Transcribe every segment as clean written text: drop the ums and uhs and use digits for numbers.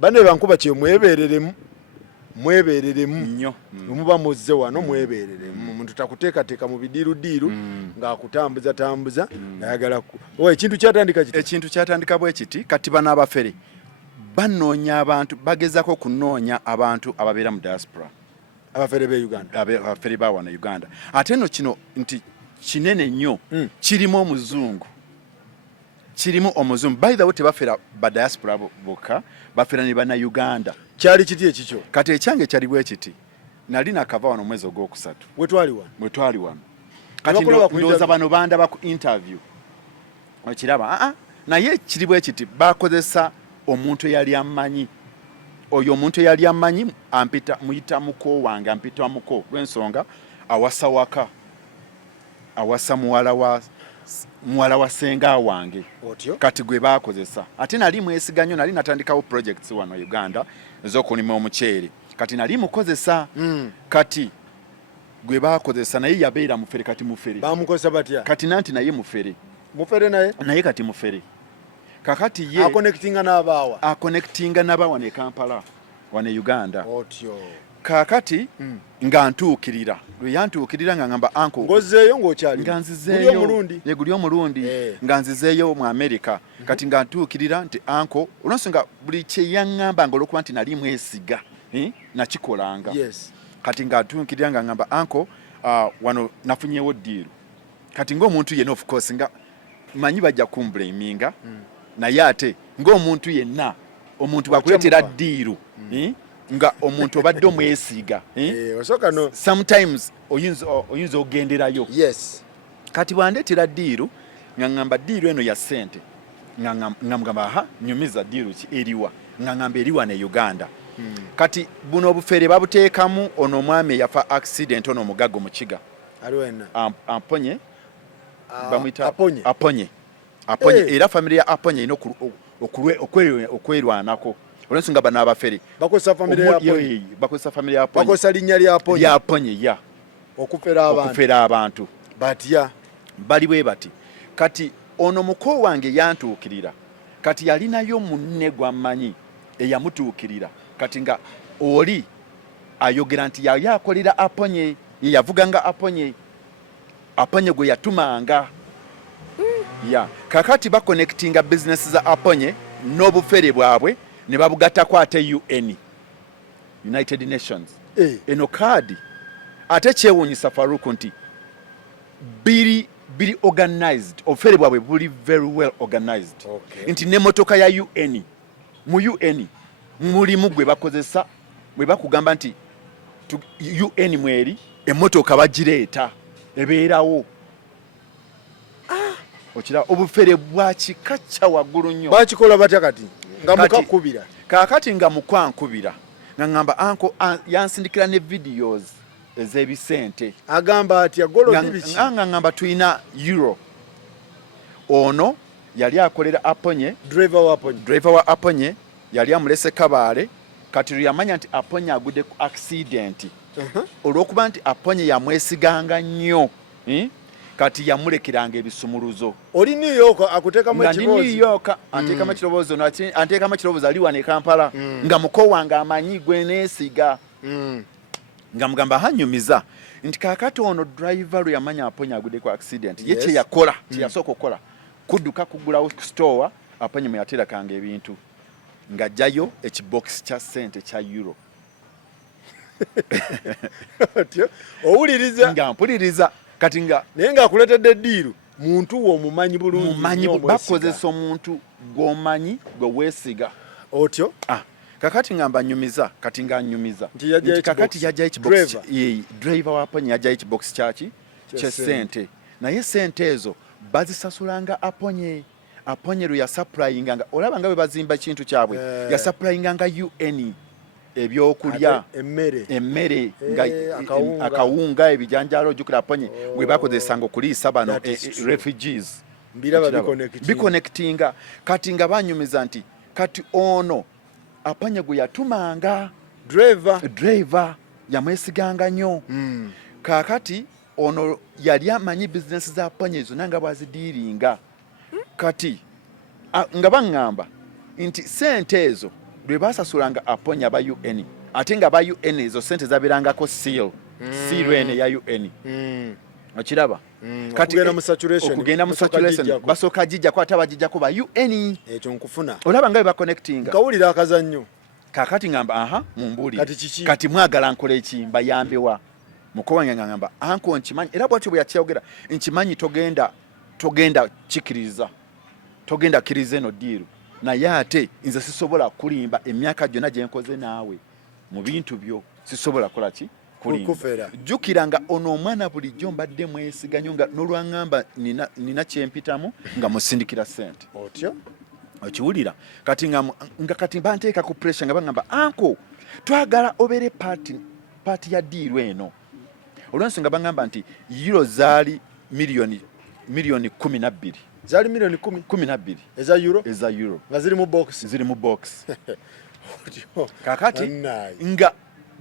bane bankuba kye mwebereremu nnyo muba muzze wano mwebereremu omuntu takuteekateeka mu bidiirudiiru ng'akutambuza ayagala ekintu kyatandika kiti ekintu kyatandika bwe kiti kati bano abafere banoonya abantu bagezako kunoonya abantu ababeera mu diaspora abafere be Uganda abafere ba wano Uganda ate no kino nti kinene nnyo kirimu omuzungu by the way tebafera ba diaspora bokka bafera ne bana Uganda kyali kiti ekikyo kati ekyange kyali bwe kiti nali nakava wano mwezi ogwokusatu wetwali wano kati ndowooza bano bandaba ku interview okiraba naye kiri bwe kiti bakozesa omuntu eyali amanyi oyo omuntu eyali amanyi ampita muyita muko wange ampita muko lw'ensonga awasa waka awasa muwala wa senga wange kati gwe bakozesa ate nali mwesiganyo nali natandikawo projects wano Uganda ez'okulima omuceere kati nali mukozesa kati gwe bakozesa naye yabeera mufere kati mufere bamukozesa batya kati nanti naye mufere naye kati mufere kakati ye akonectinga n'abaawa ne Kampala wane Uganda kakati nga ntuukirira lwe yantuukirira nga ngamba anko ngozeeyo ng'okyali nga nzizeeyo guli omulundi nga nzizeeyo mu Amerika kati nga ntuukirira nti anko olw'ensonga buli kye yaŋŋamba nga olw'okuba nti nali mwesiga nakikolanga kati nga ntuukirira nga ngamba anko wano nafunyewo ddiiru kati ng'omuntu yenna of course nga manyi bajja kumblaminga naye ate ng'omuntu yenna omuntu bakuleetera ddiiru nga omuntu obadde omwesiga sometimes oyinza ogenderayo kati bwandeetera ddiiru nga ngamba ddiiru eno ya ssente nga mugamba nyumiza ddiiru ki eriwa nga ngamba eriwa ne Uganda kati buno obufere babuteekamu ono omwami eyafa accident ono omugago mu kiga Aponye bamuyita Aponye era family ya Aponye ino okwerwanako olw'ensonga bano abafere bakozesa family ya Aponye bakozesa linnya lya Aponye okufera abantu batya bali bwe bati kati ono muko wange yantuukirira kati yalinayo munne gwammanyi eyamutuukirira kati nga oli ayogera nti yakolera Aponye yavuganga Aponye gwe yatumanga kakati bakonectinga business za Aponye n'obufere bwabwe ne babugattako ate UN United Nations eno kaadi ate kyewuunyisa Faruku nti biri organized obufere bwabwe buli very well organized nti n'emmotoka ya UN mu UN mulimu gwe bakozesa bwe bakugamba nti UN mweri emmotoka bagireeta ebeerawo okira obufere bwakika kya waggulu nnyo bakikola batya kati nga mukakubira kakati nga mukwankubira nga ngamba anko yansindikira ne videos ez'ebisente agamba ati agolo dibiki nga ngamba tuina euro ono yali akolera Aponye driver wa Aponye yali amulese Kabaale kati yamanya nti Aponye agudde ku accident olw'okuba nti Aponye yamwesiganga nnyo kati yamulekiranga ebisumuluzo oli New York akuteekamu ekibozi New York anteekamu ekirobozo anteekamu ekirobozo ali wane Kampala nga muko wange amanyi gwe neesiga nga mugamba hanyumiza nti kakati ono driver lwe yamanya Aponye agudde ku accident ye kye yakola kye yasooka okukola kudduka kugulawo store Aponye mwe yaterekanga ebintu nga jjayo ekibox kya ssente kya euro owuliriza nga mpuliriza kati nga naye ng'akuleetedde ddiiru muntu wo omumanyi bulungi mumanyi bakozesa omuntu gw'omanyi gwe weesiga otyo kakati ngamba nyumiza kati nga nyumiza kakati yajja ekibox driver wa Aponye yajja ekibox kyaki ky'essente naye sente ezo bazisasulanga Aponye lwe yasupplyinganga olaba nga bwe bazimba ekintu kyabwe yasupplyinganga UN ebyokulya emmere nga akawunga ebijanjalo jukira Aponye bwe bakozesanga okuliisa bano refugees biconnectinga kati nga banyumiza nti kati ono Aponye gwe yatumanga driver yamwesiganga nnyo kakati ono yali amanyi business za Aponye ezo nanga bwazidiiringa kati nga baŋŋamba nti sente ezo lwe basasulanga aponya aba UN ate nga aba UN ezo sente zabirangako seal ene ya UN okiraba kati okugenda mu saturation basooka jijja ko ate abajijjako ba UN ekyo nkufuna olaba nga baconnectinga kawulira akazannyo kakati ngamba mumbuli kati mwagala nkola eki mbayambewa mukowange ngamba anko nkimanyi era bwatyo bwe yakyogera nkimanyi togenda kikiriza togenda kiriza eno diiru naye ate nze sisobola kulimba emyaka gyonna gye nkoze naawe mu bintu byo sisobola kola ki kulimba jjukira nga ono omwana bulijjo mbadde mwesiganyo nga n'olwaŋŋamba nina kyempitamu nga musindikira ssente otyo okiwulira kati nga kati banteeka ku pressure nga baŋŋamba anko twagala obere paati ya diiru eno olw'ensonga baŋŋamba nti euro zaali miliyoni 12 zali milioni 12 eza euro nga ziri mu box kakati nga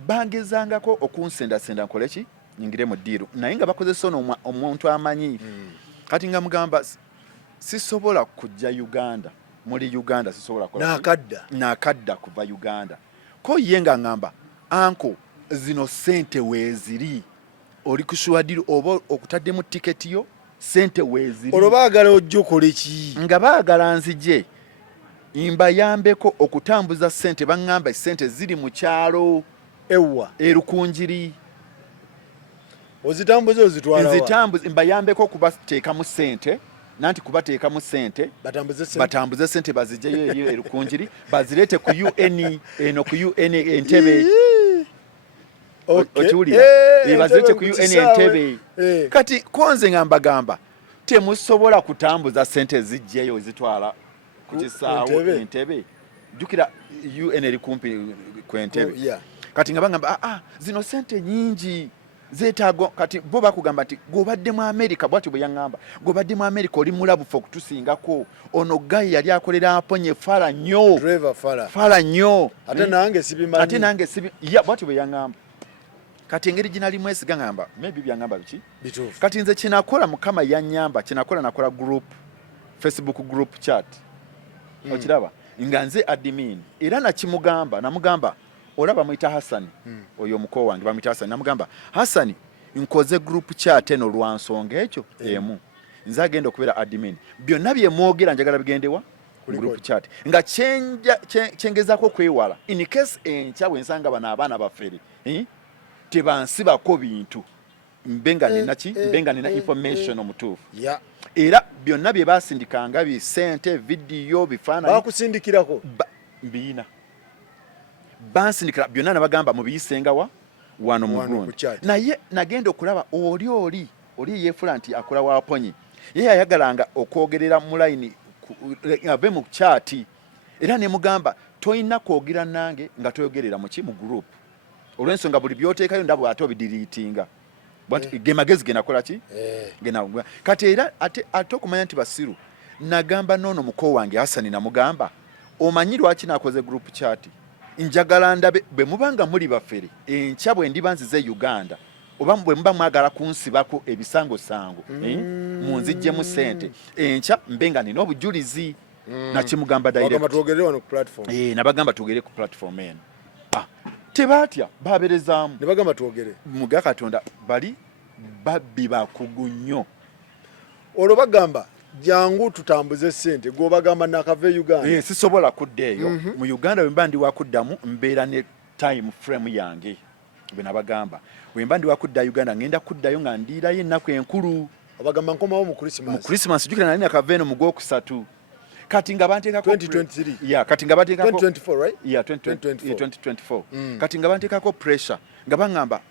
bangezangako okunsendasenda nkoleki nyingire mu diiru naye nga bakozesa ono omuntu amanyi kati nga mugamba sisobola kujja Uganda muri Uganda sisobola kola nakadda kuva Uganda ko ye nga ngamba anko zino sente weziri oli kushuwadiro oba okutaddemu tiketi yo sente weziri olobagala ojjukole ki nga baagala nzije imbayambeko okutambuza sente bangamba sente ziri mu kyalo ewa erukunjiri ozitambuze ozitwala nzitambuze imbayambeko kubateeka mu sente nanti kubateeka mu sente batambuze sente bazijeyo eyo erukunjiri bazirete ku UN eno ku UN Entebbe okiwulira bazirete ku UN Entebbe kati konze ngamba temusobola kutambuza sente zijjeyo zitwala ku kisaawo Entebbe jukira UN eri kumpi ku Entebbe kati nga bangamba zino sente nyingi zetago kati bo bakugamba nti gobadde mu America bwati bwe yangamba gobadde mu America oli mulabufu okutusingako ono guy yali akolera aponye fala nnyo driver fala nnyo ate nange sibi bwati bwe yangamba kati engeri ginali mwesiga ngamba maybe byangamba biki bitufu kati nze kinakola mukama yanyamba nakola group Facebook group chat okiraba nga nze admin era namugamba olaba mwita Hassan oyo muko wange bamwita Hassan namugamba Hassan nkoze group chat eno lwansonga ekyo emu nze agenda okubeera admin byonna bye mwogera njagala bigendewa group chat nga kyengezako kwewala in case enkya bwensanga bana abaana bafere tebansibako bintu mbenga nina information omutuufu era byonna bye basindikanga bisente video bifaananyi bakusindikirako mbiina bansindikira byonna nabagamba mubiyisengawa wano mu Burundi naye nagenda okulaba oli yeefula nti akola waponye ye ayagalanga okwogerera mu line ave mu chat era ne mugamba toyina kwogera nange nga toyogerera mu group olw'ensonga buli byoteekayo ndabwe ate obidiriitinga gemagezi genakola ki kati era ate okumanya nti basiru nagamba noono muko wange Hasani namugamba omanyi lwaki nakoze group chat njagala ndabe bwe mubanga muri bafere enkya bwe ndiba nzize Uganda oba bwe muba mwagala kunsibako ebisango munzijje mu sente enkya mbenga nina obujulizi nakimugamba direct nabagamba tuogere ku platform eno tebatya baberezaamu nebagamba tuogere muga Katonda bali babbi bakugu nnyo olwo bagamba jangu tutambuze sente gobagamba nakave Uganda sisobola kudda eyo mu Uganda wemba ndi wakuddamu mbeera ne time frame yange bwe nabagamba wemba ndi wakudda Uganda ngenda kuddayo nga ndiirayo ennaku enkulu abagamba nkomawo mu Christmas jukira nali nakave no mu Gwokusatu kati nga banteekako 2023 kati nga banteekako 2024 right 2024 kati nga banteekako pressure nga bangamba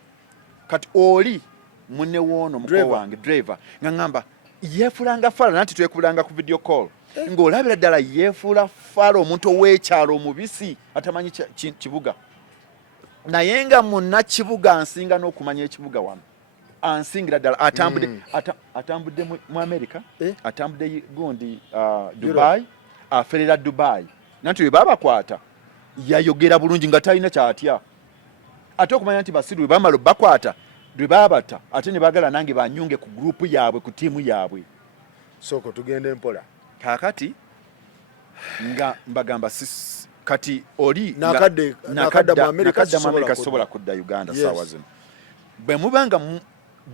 kati oli munne woono muko wange driver nga ngamba yeefulanga fala nanti twekubulanga ku video call ng'olabira ddala yeefula fala omuntu ow'ekyalo omubisi atamanyi kibuga naye nga munnakibuga ansinga n'okumanya ekibuga wano ansingira ddala atambudde mu America atambudde gundi Dubai aferera Dubai nanti we babakwata yayogera bulungi nga talina kyatya ate okumanya nti basiru we bamala bakwata dwe babata ate ne bagala nange banyunge ku group yaabwe ku tiimu yaabwe soko tugende mpola kakati nga mbagamba kati oli nakadda mu America sobola kudda Uganda sawa zino bwe mubanga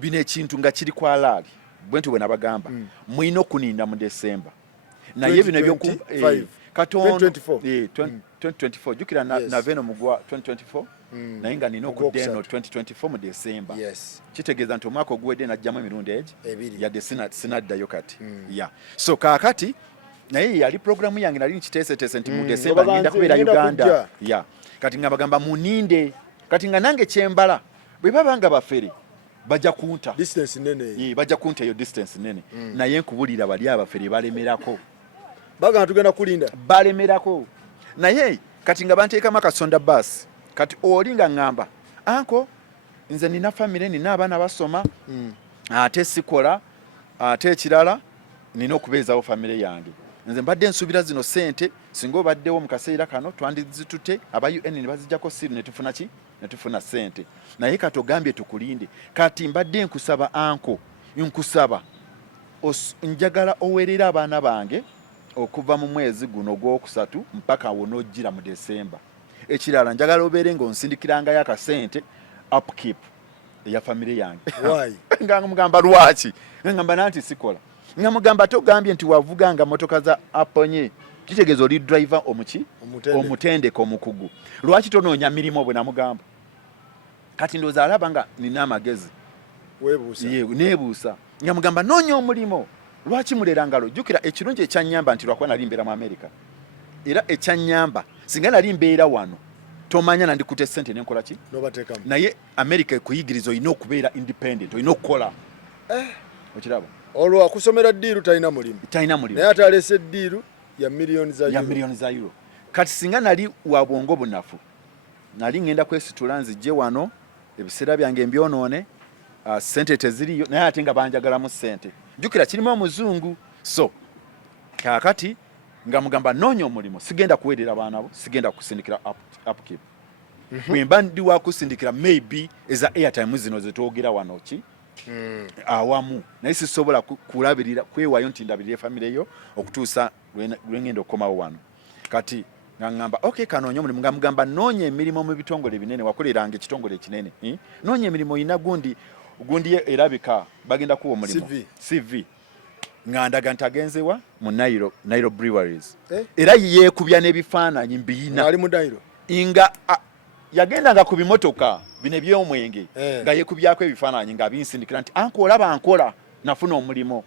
bino ekintu nga kiri kwa laali bwentu bwe nabagamba mwina okuninda mu December naye bino ebyo Katonda 2024 jukira naveno mugwa 2024 naye nga nina okudda eno 2024 mu December kitegeeza nti omwaka oguwedde najjamu emirundi egi yadde sinaddayo kati so kaakati naye yali programu yange nali nkiteeseteese nti mu December ngenda kubeera Uganda kati nga bagamba muninde kati nga nange kyembala bwe babanga bafere bajja kunta distance nene bajja kunta eyo distance nene naye nkubulira bali abafere balemerako baga tugenda kulinda balemerako naye kati nga banteekamu akasonda bus kati oli nga ngamba anko nze nina family nina abaana basoma ate sikola ate ekirala nina okubeezawo family yange nze mbadde nsubira zino sente singa obaddewo mu kaseera kano twandizitute aba UN ne bazijjako siru ne tufuna ki ne tufuna sente naye kati ogambye tukulinde kati mbadde nkusaba anko nkusaba njagala owerera abaana bange okuva mu mwezi guno gw'okusatu mpaka wonojjira mu December ekirala njagala obeere ng'onsindikiranga yakasente upkeep ya family yange nga mugamba lwaki ngamba nanti sikola nga mugamba togambye nti wavuganga motoka za aponye kitegeeza oli driver omutendeko omukugu lwaki tonoonya mirimu bwe namugamba kati ndooza alaba nga nina amagezi neebuusa nga mugamba noonya omulimo lwaki mulera ngalo jukira ekirungi ekyanyamba nti lwakuba nali mbeera mu America era ekyanyamba singa nali mbeera wano tomanya nandikutte sente nenkola ki naye America ekuyigiriza olina okubeera independent olina okukola okiraba olwo akusomera ddiiru talina mulimu naye ate alese ddiiru ya millioni za euro kati singa nali wa bwongo bunafu nali ngenda kwesitula nzijje wano ebiseera byange mbyonoone sente teziriyo naye ate nga banjagalamu sente jukira kirimu omuzungu so kakati nga mugamba noonya omulimo sigenda kuweerera abaana bo sigenda kusindikira upkeep bwemba ndi wa kusindikira maybe eza airtime zino zetwogera wano ki awamu naye sisobola kulabirira kwewayo nti ndabirire family yo okutuusa lwengenda okukomawo wano kati ngamba okay kanoonya omulimu nga mugamba noonya emirimu mu bitongole binene wakoleranga ekitongole ekinene noonya emirimu oyina gundi erabika bagenda kuwa omulimu CV ngandaga ntagenzewa mu Nairo Breweries era yeekubya n'ebifaananyi mbiyina ali mu Nairo inga yagendanga ku bimotoka bine by'omwenge nga yeekubyako ebifaananyi nga binsindikira nti ankola bankola nafuna omulimo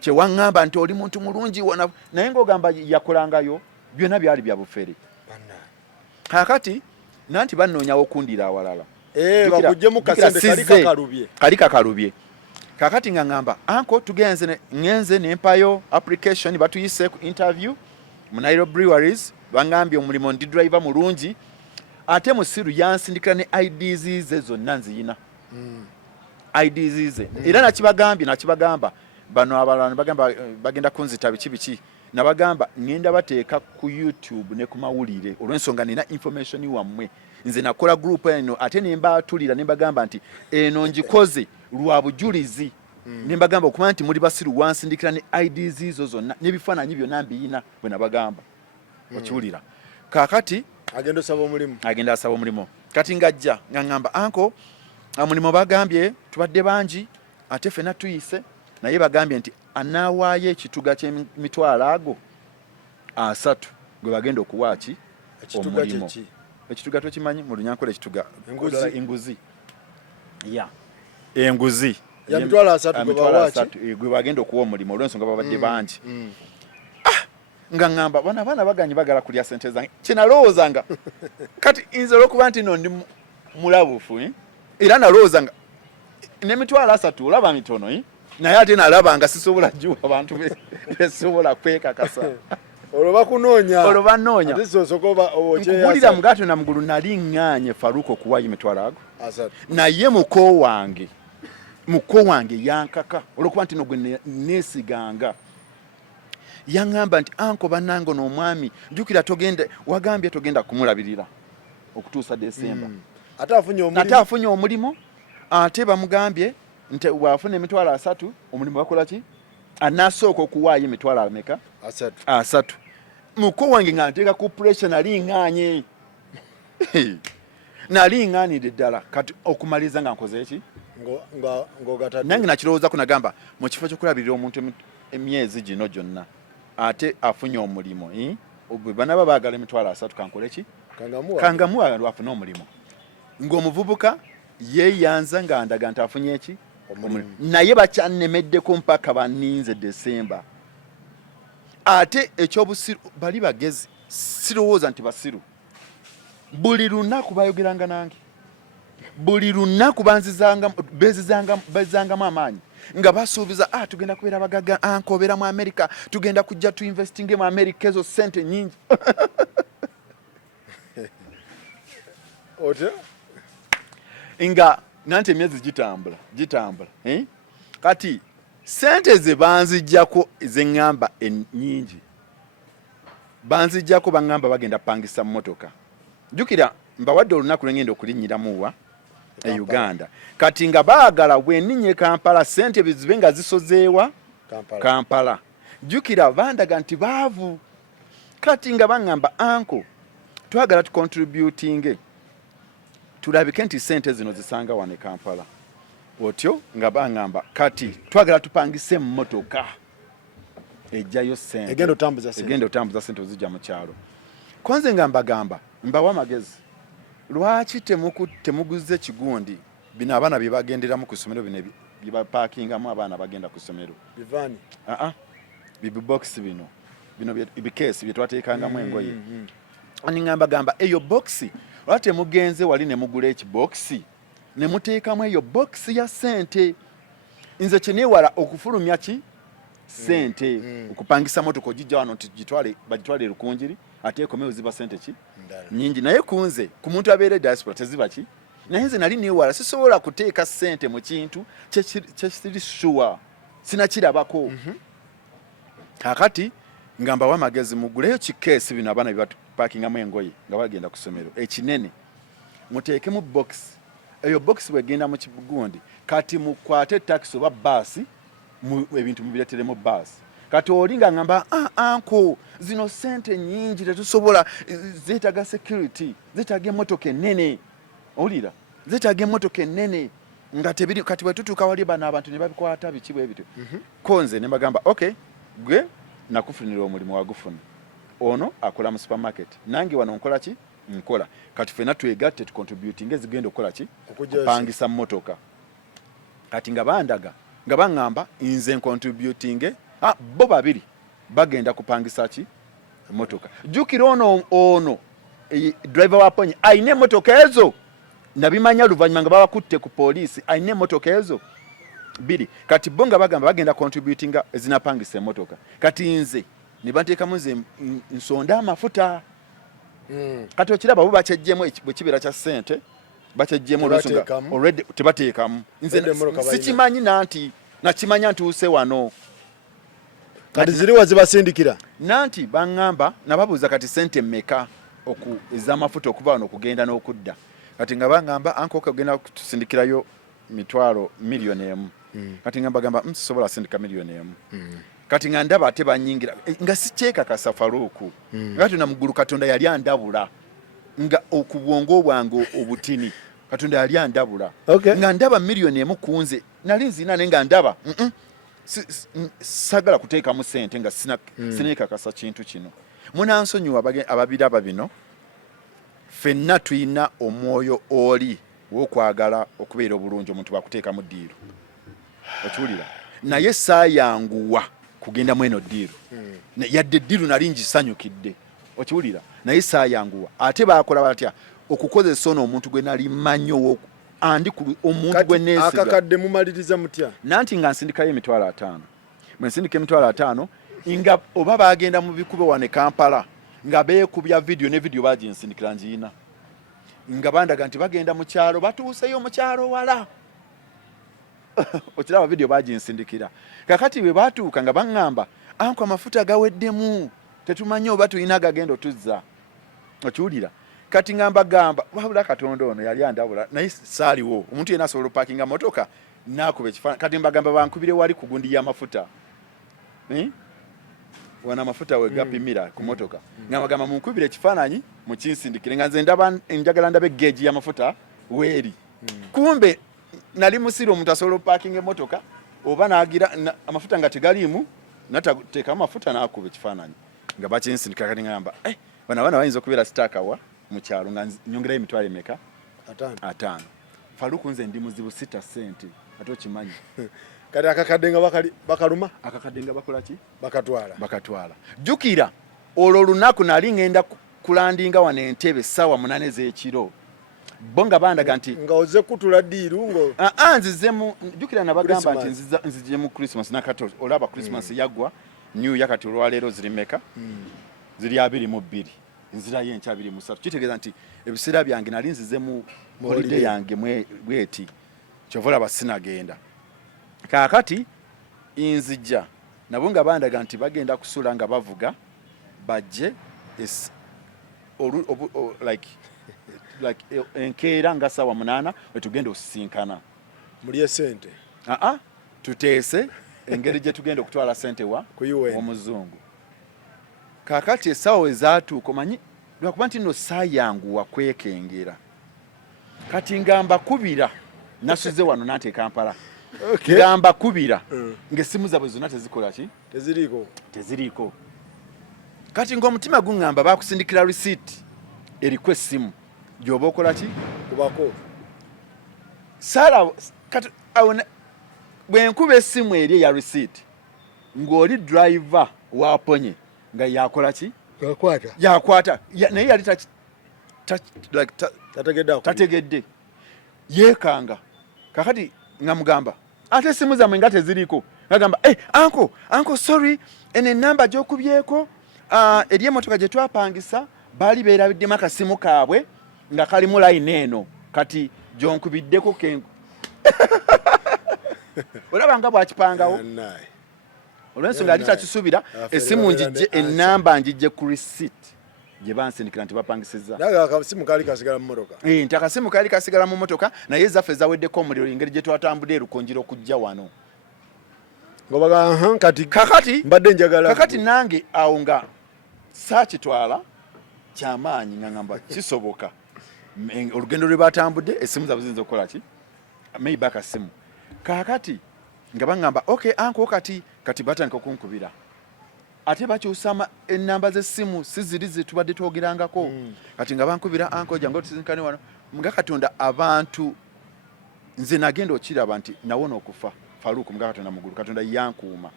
kye waŋŋamba nti oli muntu mulungi naye ng'ogamba yakolangayo byonna byali bya bufere kakati nanti bannoonyawo okundira awalala bakuggyemu kasente kali kakalubye kakati nga ngamba anko ngenze nempayo application batuyise ku interview mu Nairo Breweries bangambye omulimo ndi driver mulungi ate musiru yansindikira ne IDs ze zonna nziyina IDs ze era nakibagamba bano abalwana bagenda kunzita biki nabagamba ngenda bateeka ku YouTube ne ku mawulire olw'ensonga nina information wammwe nze nakola group eno ate nemba tulira nembagamba nti eno njikoze lwa bujulizi nembagamba okuba nti muli basiru wansindikira ne IDs zo zonna n'ebifaananyi byonna mbiyina bwe nabagamba okiwulira kakati agenda asaba omulimu kati ngajja ngamba anko omulimo bagambye tubadde bangi ate fena tuyise naye bagambye nti anawaayo ekituga ky'emitwalo ago 3 gwe bagenda okuwaaki omulimo ekituga tokimanyi mu Lunyankole ekituga enguzi enguzi ya mitwalo 3 gwe bagenda okuwa omulimo olw'ensonga babadde bangi nga ngamba bana baganyi bagala kulya sente zange kinalowoozanga kati nze olw'okuba nti no ndi mulabufu era nalowoozanga n'emitwalo 3 olaba mitono naye ate nalabanga sisobola jiwa abantu besobola kwekakasa olwo bakunoonya nkugulira mugato na mugulu nali ŋŋaanye Faruko okuwayo emitwalo ago naye muko wange yankaka olw'okuba nti no gwe neesiganga yaŋŋamba nti anko bannange n'omwami njukira wagambye togenda kumulabirira okutuusa December ate afunye omulimu ate bamugambye nti wafuna emitwalo 3 omulimu bakola ki anasooka okuwaayo emitwalo ameka 3 muko wange nganteka ku pressure nali nganye nali ngani ddala kati okumaliza nga nkoze eki ngo gatatu nange nakirowooza kunagamba mu kifo ky'okulabirira omuntu emyezi gino gyonna ate afunye omulimu bwe banaba baagala emitwalo 3 kankola eki kangamuwa lwafuna omulimu ng'omuvubuka yeeyanza nga ndaga nti afunye eki naye bakyannemeddeko mpaka baninze Desemba. Ate ekyobusiru bali bagezi sirowooza nti basiru buli lunaku bayogeranga nange buli lunaku bezizangamu amaanyi nga basuubiza tugenda kubeera bagaga ankobeera mu America tugenda kujja tu investing mu America ezo sente nyingi ote nga nante emyezi gitambula kati sente ze banzijjako ezengamba ennyingi banzijjako bangamba bagenda pangisa mmotoka jukira mbawadde olunaku lwengenda okulinnyiramuwa e Uganda kati nga baagala bwenninye Kampala sente bizibe nga zisozeewa Kampala jukira bandaga nti baavu kati nga bangamba anko twagala tucontributing tulabike nti sente zino zisanga wane Kampala otyo nga bangamba kati twagala tupangise mmotoka ejjayo sente egenda otambuza sente ozijja mu kyalo konze nga mbagamba mbawa magezi lwaki temuguze kigundi bino abaana bye bagenderamu ku ssomero bino bye bapaakingamu abaana bagenda ku ssomero bivani bibox bino ebikeesi bye twateekangamu engoye ani ngamba gamba eyo boxi lwaki temugenze wali ne mugula ekibokisi ne muteekamu eyo boxi ya sente nze kyeneewala okufulumya ki sente okupangisa motoka ogijja wano nti bagitwale Lukunjiri ate ekomeo ziba sente ki nyingi naye kunze ku muntu abeera diaspora teziba ki naye nze nali neewala sisobola kuteeka sente mu kintu kyekiri sure sinakirabako kakati ngamba wa magezi muguleyo kikeesi bino abaana bye bapaakingamu engoye nga bagenda ku ssomero ekinene muteekemu box eyo box bwegenda mu kigundi kati mukwate taxi oba baasi ebintu mubireteremu baasi kati oli nga ngamba anko zino sente nyingi tetusobola zeetaga security zeetaga emmotoka ennene owulira zeetaga emmotoka ennene nga tebiri kati bwe tutuuka wali bano abantu ne babikwata biki bwe bityo konze ne bagamba okay gwe nakufunira omulimu wagufuna ono akola mu supermarket nange wano nkola ki nkola kati fena twegatte tucontributing ezigenda okukola ki okupangisa mmotoka kati nga bandaga nga bangamba nze contributing bo babiri bagenda kupangisa ki mmotoka jukira ono driver wa ponyi aine mmotoka ezo nabimanya luvannyuma nga babakutte ku poliisi aine mmotoka ezo biri kati bonga bagamba bagenda contributing ezinapangisa emmotoka kati nze ne bateekamu nze nsonda amafuta kati okiraba bo bakyejjemu bwe kibeera kya ssente bakyejjemu olwensonga already tebateekamu nze sikimanyi nanti nakimanya ntuuse wano kati ziriwa zibasindikira nanti bangamba nababuuza kati sente mmeka ez'amafuta okuva wano okugenda n'okudda kati nga bangamba ankoka ogenda kutusindikirayo mitwalo miliyoni emu kati nga bagamba sisobola sindika miliyoni emu kati nga ndaba ate banyingira nga sikyekakasa Faruku nga tunamugulu Katonda yali andabula nga okubwongo bwange obutini Katonda yali andabula nga ndaba miliyoni emu kunze nali nzina nga ndaba sagala kuteeka mu sente nga sinekakasa kintu kino munansonyiwa ababiraba bino fenna tuyina omwoyo oli w'okwagala okubeera obulungi omuntu bakuteeka mu ddiiro okiwulira naye saayanguwa kugenda mweno ddiiro yadde eddiiro nali ngisanyukidde okiwulira naye saayanguwa ate bakola batya okukozesa ono omuntu gwe nali manyo andi omuntu gwe neesiga akakadde mumaliriza mutya nanti nga nsindikayo emitwalo 5 mwe nsindika emitwalo 5 nga oba bagenda mu bikube wane Kampala nga beekubya video ne video baginsindikira njiina nga bandaga nti bagenda mu kyalo batuuseyo mu kyalo wala okiraba video baginsindikira kakati bwe batuuka nga baŋŋamba anko amafuta gaweddemu tetumanyi oba tulina agagenda otuzza okiwulira kati ngamba gamba wabula Katonda ono yali andabula naye saaliwo omuntu yena asobola opakinga motoka nakuba ekifaananyi kati mbagamba bankubire wali ku gundi y'amafuta wana mafuta we gapimira ku motoka ngabagamba munkubire ekifaananyi mu kinsindikire nga nze ndaba njagala ndabe geji ya mafuta weeri kumbe nali musiro omuntu asobola parking emotoka oba nagira amafuta nga tegaliimu natateeka amafuta n'akuba ekifaananyi nga bakinsindika kati ngamba bana bayinza okubeera sitakawa mu kyalo nga nyongerayo emitwalo emeka 5 Faruku nze ndi muzibu 6 senti ate okimanyi kati akakadde nga bakaluma akakadde nga bakola ki bakatwala jukira olwo lunaku nali ngenda kulandinga wana entebe sawa 8 z'ekiro bonga bandaga nti nga oze kutula diiru ngo nzizemu jukira nabagamba nti nzije mu Christmas nakato olaba Christmas yagwa new yakati olwaleero zirimeka ziri 22 nzira yencha 23 kitegeeza nti ebisira byange nali nzizemu holiday yange bweti kyovola basinagenda kakati inzija nabunga bandaga nti bagenda kusula nga bavuga bajje like enkeera nga sawa 8 wetugenda osisinkana muli sente tuteese engeri gye tugenda okutwala sente wa omuzungu kakati esawa ezaatuuka omanyi lwakuba nti nno saa yangu wakwekengera kati ngamba kubira nasuze wano nante Kampala ngamba kubira ng'essimu zaabwe zonna tezikola ki teziriiko kati ng'omutima guŋŋamba bakusindikira receipt eriko essimu gy'oba okola ki kubako sala kati bwe nkuba essimu eri eya receipt ng'oli driver waponye nga yakola ki yakwata naye yali tategedde yeekanga kakati nga mugamba ate essimu zammwe nga teziriiko ngagamba uncle sorry ene namba gy'okubyeko eri emotoka gye twapangisa baali beerabiddemu akasimu kaabwe nga kalimu line eno kati gy'onkubiddeko olaba nga bwakipangawo olw'ensonga yali takisuubira essimu njijje ennamba njijje ku receipt gye bansindikira nti bapangisizza akasimu kaali kasigala mu motoka nti akasimu kaali kasigala mu motoka naye ezaffe zaweddeko omuliro engeri gye twatambudde erukonjera okujja wano kakati nange awo nga saakitwala kyamaanyi nga ngamba kisoboka olugendo lwe batambudde essimu zaabwe ziyinza okukola ki maybe akasimu kakati nga baŋŋamba anko kati batandika okunkubira ate bakyusa ennamba z'essimu si ziri ze tubadde twogerangako kati nga bankubira anko jangu otusinkane wano mga Katonda abantu nze nagenda okiraba nti nawona okufa Faruku mga Katonda mugulu Katonda yankuuma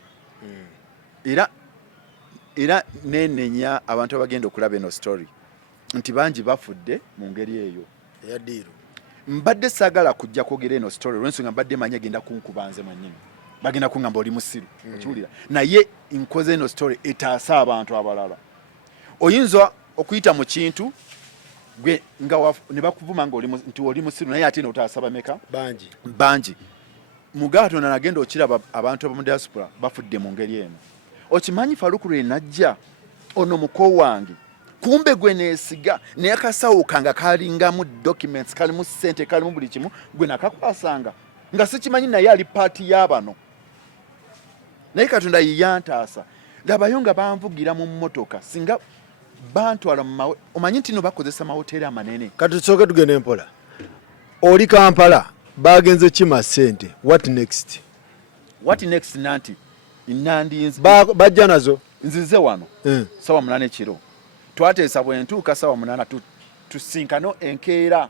era nenenya abantu abagenda okulaba eno story nti bangi bafudde mu ngeri eyo eyaddiiru mbadde saagala kujja kwogera eno story olw'ensonga mbadde manyi agenda kunkuba nze mwennyini bagenda kuŋŋamba oli musiru okiwulira naye nkoze eno story etaasa abantu abalala oyinza okuyita mu kintu gwe nga ne bakuvuma nti oli musiru naye ate notaasa bameka bangi Katonda nagenda okiraba abantu abamu diaspora bafudde mu ngeri eno okimanyi Faruku lwe najja ono muko wange kumbe gwe neesiga naye akasawo kanga kalingamu documents kalimu ssente kalimu buli kimu gwe nakakwasanga nga sikimanyi naye ali paati y'abano naye Katonda yantaasa labayo nga banvugira mu mmotoka singa bantwala mu omanyi nti no bakozesa mahoteri amanene kati tusooke tugenda empola oli Kampala bagenze kima ssente what next nanti nandinzi bajja nazo nzize wano sawa 8 kiro twateesa bwentuuka sawa 8 tusinkano enkeera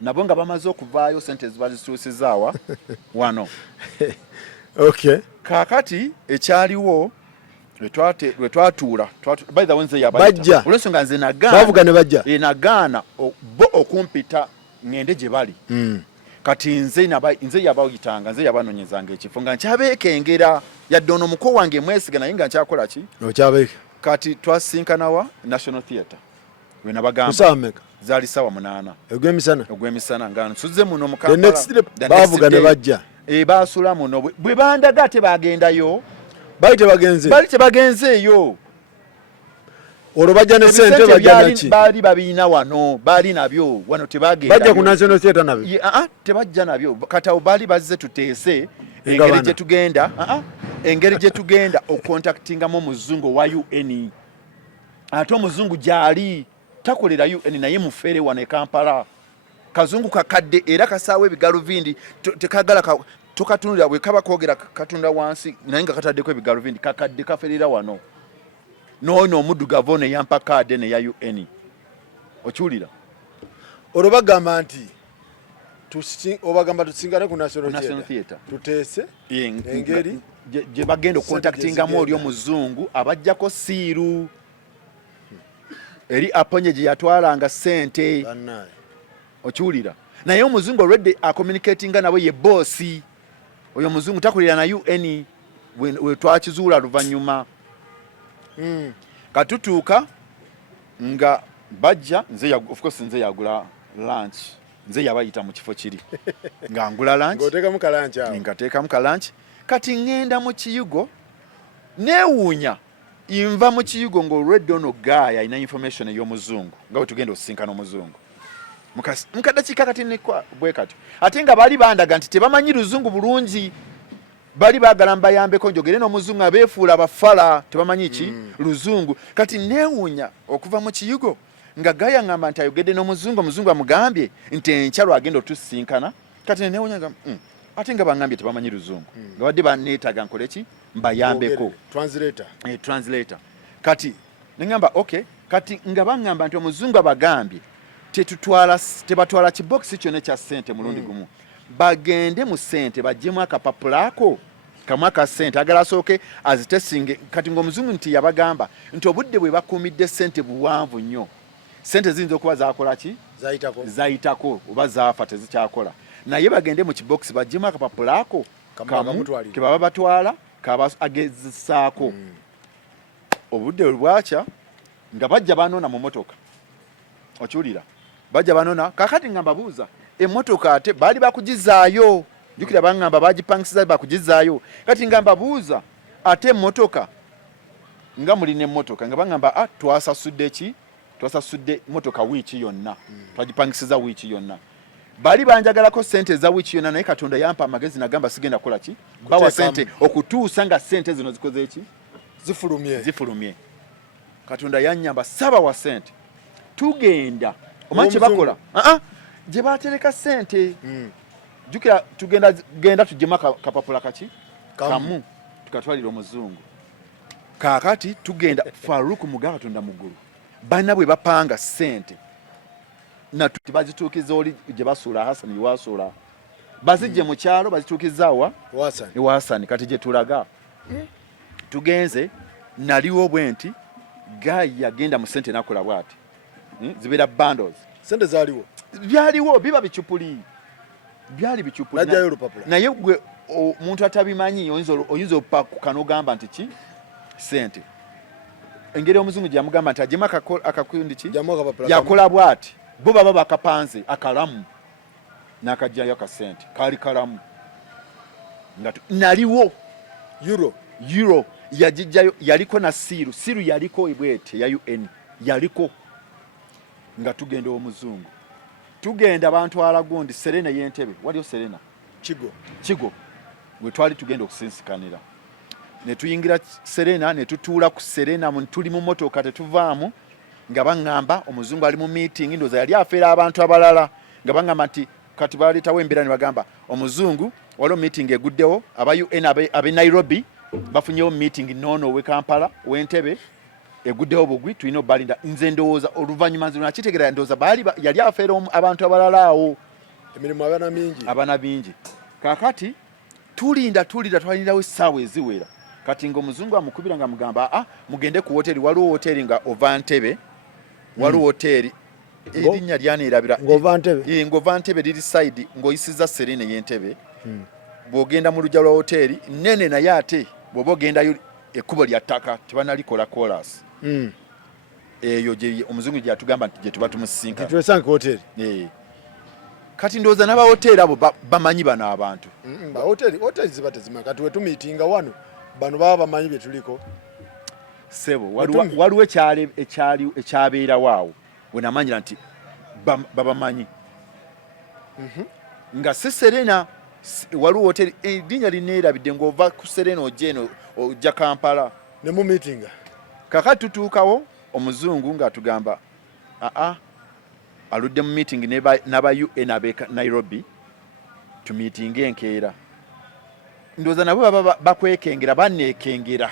nabo nga bamaze okuvaayo sente zibazituusizaawa wano kakati ekyaliwo lwe twatuula by the way nze yabayita olw'ensonga nze nagaana bo okumpita ngende gye bali kati nze yabayitanga nze yabanonyezanga ekifo nga nkyabeekengera yadde ono muko wange mwesiga naye nga nkyakola ki kati twasinkanawa National Theatre we nabagamba zaali sawa 8 ogw'emisana nga nsuze muno mu Kampala bavuga ne bajja baasula muno bwe bandaga tebagendayo bali tebagenzeeyo olwo bajja ne ssente bajja naki baali babiina wano baali nabyo wano tebagenda bajja ku National Theatre nabyo tebajja nabyo kati awo baali bazze tuteese engeri gye tugenda engeri gye tugenda okontaktingamu omuzungu wa UN ate omuzungu gyali takolera UN naye mufere wano e Kampala kazungu kakadde era kasaawa ebigaluvindi tekagala tokatunulira bwe kaba koogera katunda wansi naye nga kataddeko ebigaluvindi kakadde kaferera wano noono omuddugavu ono eyampa kaade neya UN okiwulira olwo bagamba nti obagamba tusingane ku National Theatre tuteese engeri gye bagenda okontaktingamu oli omuzungu abajjako siiru eri aponye gye yatwalanga ssente okiwulira naye omuzungu already acommunicatinga nabo ye boosi oyo omuzungu takulira na UN we twakizuula luvannyuma katutuuka nga bajja of course nze yagula lunch nze yabayita mu kifo kiri nga ngula lunch ngateekamu ka lunch kati ngenda mu kiyugo neewuunya inva mu kiyugo ng'olwedde ono gaaya alina information ey'omuzungu nga bwe tugenda osisinkana omuzungu mukadakiika kati nekwa bwe katyo ate nga baali bandaga nti tebamanyi luzungu bulungi bali baagala mbayambeko njogere n'omuzungu abeefuula abafala tebamanyi ki luzungu kati neewuunya okuva mu kiyugo nga gaaya ngamba nti ayogedde n'omuzungu omuzungu amugambye nti enkyalo agenda otusisinkana kati neewuunya nga ate nga bangambye tebamanyi luzungu nga badde baneetaaga nkole ki mbayambeko translator kati nengamba okay kati nga bangamba nti omuzungu abagambye tebatwala kibokisi kyonna kya ssente mulundi gumu bagende mu ssente baggyemu akapapula ako kamu aka ssente agala asooke azitesinge kati ng'omuzungu nti yabagamba nti obudde bwe bakuumidde ssente buwanvu nnyo ssente ziyinza okuba zakola ki zayitako oba zaafa tezikyakola naye bagende mu kibokisi baggyemu akapapula ako kamu ke baba batwala kaba agezesaako obudde bwakya nga bajja banoona mu motoka okiwulira bajja banona kakati ngamba buuza emmotoka ate baali bakugizaayo jukira bangamba bagipangisiza bakugizaayo kati ngamba buuza ate emmotoka nga mulina emmotoka nga bangamba twasasudde ki twasasudde emmotoka wiiki yonna twagipangisiza wiiki yonna baali banjagalako ssente za wiiki yonna naye Katonda yampa amagezi nagamba sigenda kukola ki bawa ssente okutuusa nga ssente zino zikoze ki zifulumye Katonda yannyamba saba wa ssente tugenda omanyi kyebakola gye batereka ssente jukira tugenda tuggyemu kapapula kaki kamu tukatwalira omuzungu kakati tugenda Faruku muga Katonda muggulu bana bwe bapanga ssente tibazituukiza oli gye basuula Hasani wasuula bazijje mu kyalo bazituukizaawa ewa Hasani kati gye tulaga tugenze naliwo bwe nti gayi yagenda mu ssente nakola bwati zibeera bundles sente zaliwo byaliwo biba bichupuli byali bichupuli naye gwe omuntu atabimanyi oyinza okukanogamba nti ki sente engeri omuzungu gyamugamba nti ajema akakundi ki yakola bwati bo baba bakapanze akalamu nakajjayo akasente kali kalamu naliwo euro yajijjayo yaliko na siiru yaliko ebwete ya UN yaliko nga tugenda omuzungu tugenda abantu alagundi Serena y'Entebbe waliyo Serena Kigo we twali tugenda okusinsikanira ne tuyingira Serena ne tutuula ku Serena tuli mu motoka tetuvaamu nga bangamba omuzungu ali mu meeting ndoza yali afeera abantu abalala nga bangamba nti kati baletawo embira ne bagamba omuzungu waliwo meeting eguddewo aba UN abe Nairobi bafunyewo meeting nono we Kampala w'Entebbe eguddewo bugwi tulina balinda nze ndowooza oluvannyuma nze nakitegeera ndowooza baali yali afeera abantu abalala awo emirimu abana bingi kakati tulinda twalindawo essaawa eziwera kati ng'omuzungu amukubira nga mugamba mugende ku hoteri waliwo hoteri nga ova Ntebe waliwo hoteri erinnya lyaneerabira ng'ova Ntebe liri side ng'oyisiza Serena y'Entebbe bw'ogenda mu lujja lwa hoteri nene naye ate bw'oba ogendayo ekkubo lya ttaka tebanalikola kolas eyo gye omuzungu gye yatugamba nti gye tuba tumusisinkana tuwesanke hoteri kati ndowooza n'abahoteri abo bamanyi bano abantu hoteri ziba tezimanya kati we tumiitinga wano bano baba bamanyi bye tuliko sebo waliwo ekyabeerawo awo we namanyira nti babamanyi nga si Serena waliwo hoteri erinnya lineerabidde ng'ova ku Serena ojja ojja Kampala ne mu meeting kakati tutuukawo omuzungu ng'atugamba aludde mu meeting n'aba UN ab'e Nairobi tumiitinga enkeera ndowooza nabo baba bakwekengera banneekengera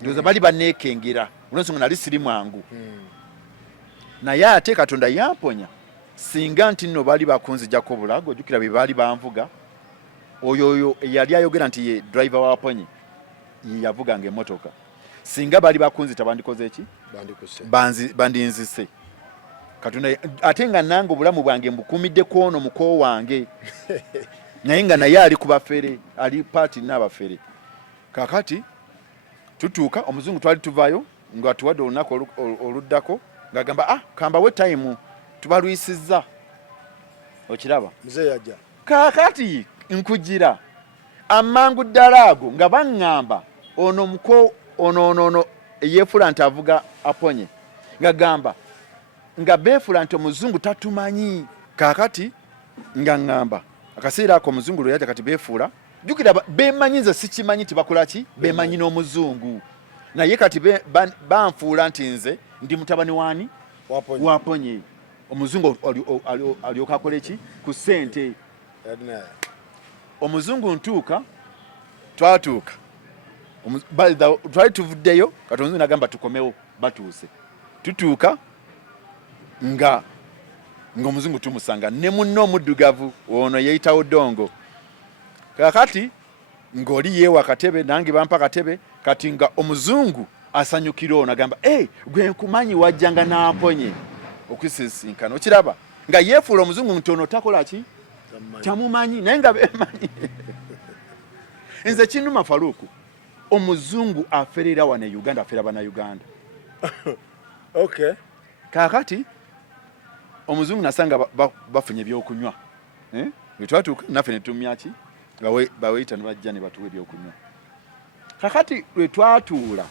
ndowooza bali banneekengera olw'ensonga nali siri mwangu naye ate Katonda yamponya singa nti nno baali bakunzijjako bulago ojjukira bye baali banvuga oyo yali ayogera nti ye driver waponye ye yavuganga emmotoka singa baali bakunzita bandikoze ki bandinzise Katonda ate nga nange obulamu bwange mbukuumiddeko ono muko wange naye nga naye ali ku bafere ali paati n'abafere kakati tutuuka omuzungu twali tuvaayo nga tuwadde olunaku oluddako ng'agamba kambawe time tubalwisizza okiraba mzee yajja kakati nkujira amangu ddala ago nga baŋŋamba ono muko ono yeefula nti avuga aponye ngagamba nga beefula nti omuzungu tatumanyi kakati nga ŋŋamba akaseera ako omuzungu lwe yajja kati beefuula jjukira beemanyi nze sikimanyi tibakola ki beemanyi n'omuzungu naye kati banfuula nti nze ndi mutabani waani waponye omuzungu alyoka akola ki ku ssente omuzungu ntuuka twatuuka twali tuvuddeyo kati omuzungu nagamba tukomewo batuuse tutuuka nga omuzungu tumusanga ne munno omuddugavu ono yeyitawo Dongo kakati ng'oli yeewa akatebe nange bampa akatebe kati nga omuzungu asanyukira ono agamba gwe nkumanyi wajjanga n'aponye okwisisinkana okiraba nga yeefuula omuzungu nti ono takola ki tamumanyi naye nga beemanyi nze kinuma Faruku omuzungu aferera wana Uganda afera bana Uganda okay kakati omuzungu nasanga bafunye ebyokunywa twatuuka naffe ne tumya ki baweyita ne bajja ne batuwa ebyokunywa kakati lwe twatuula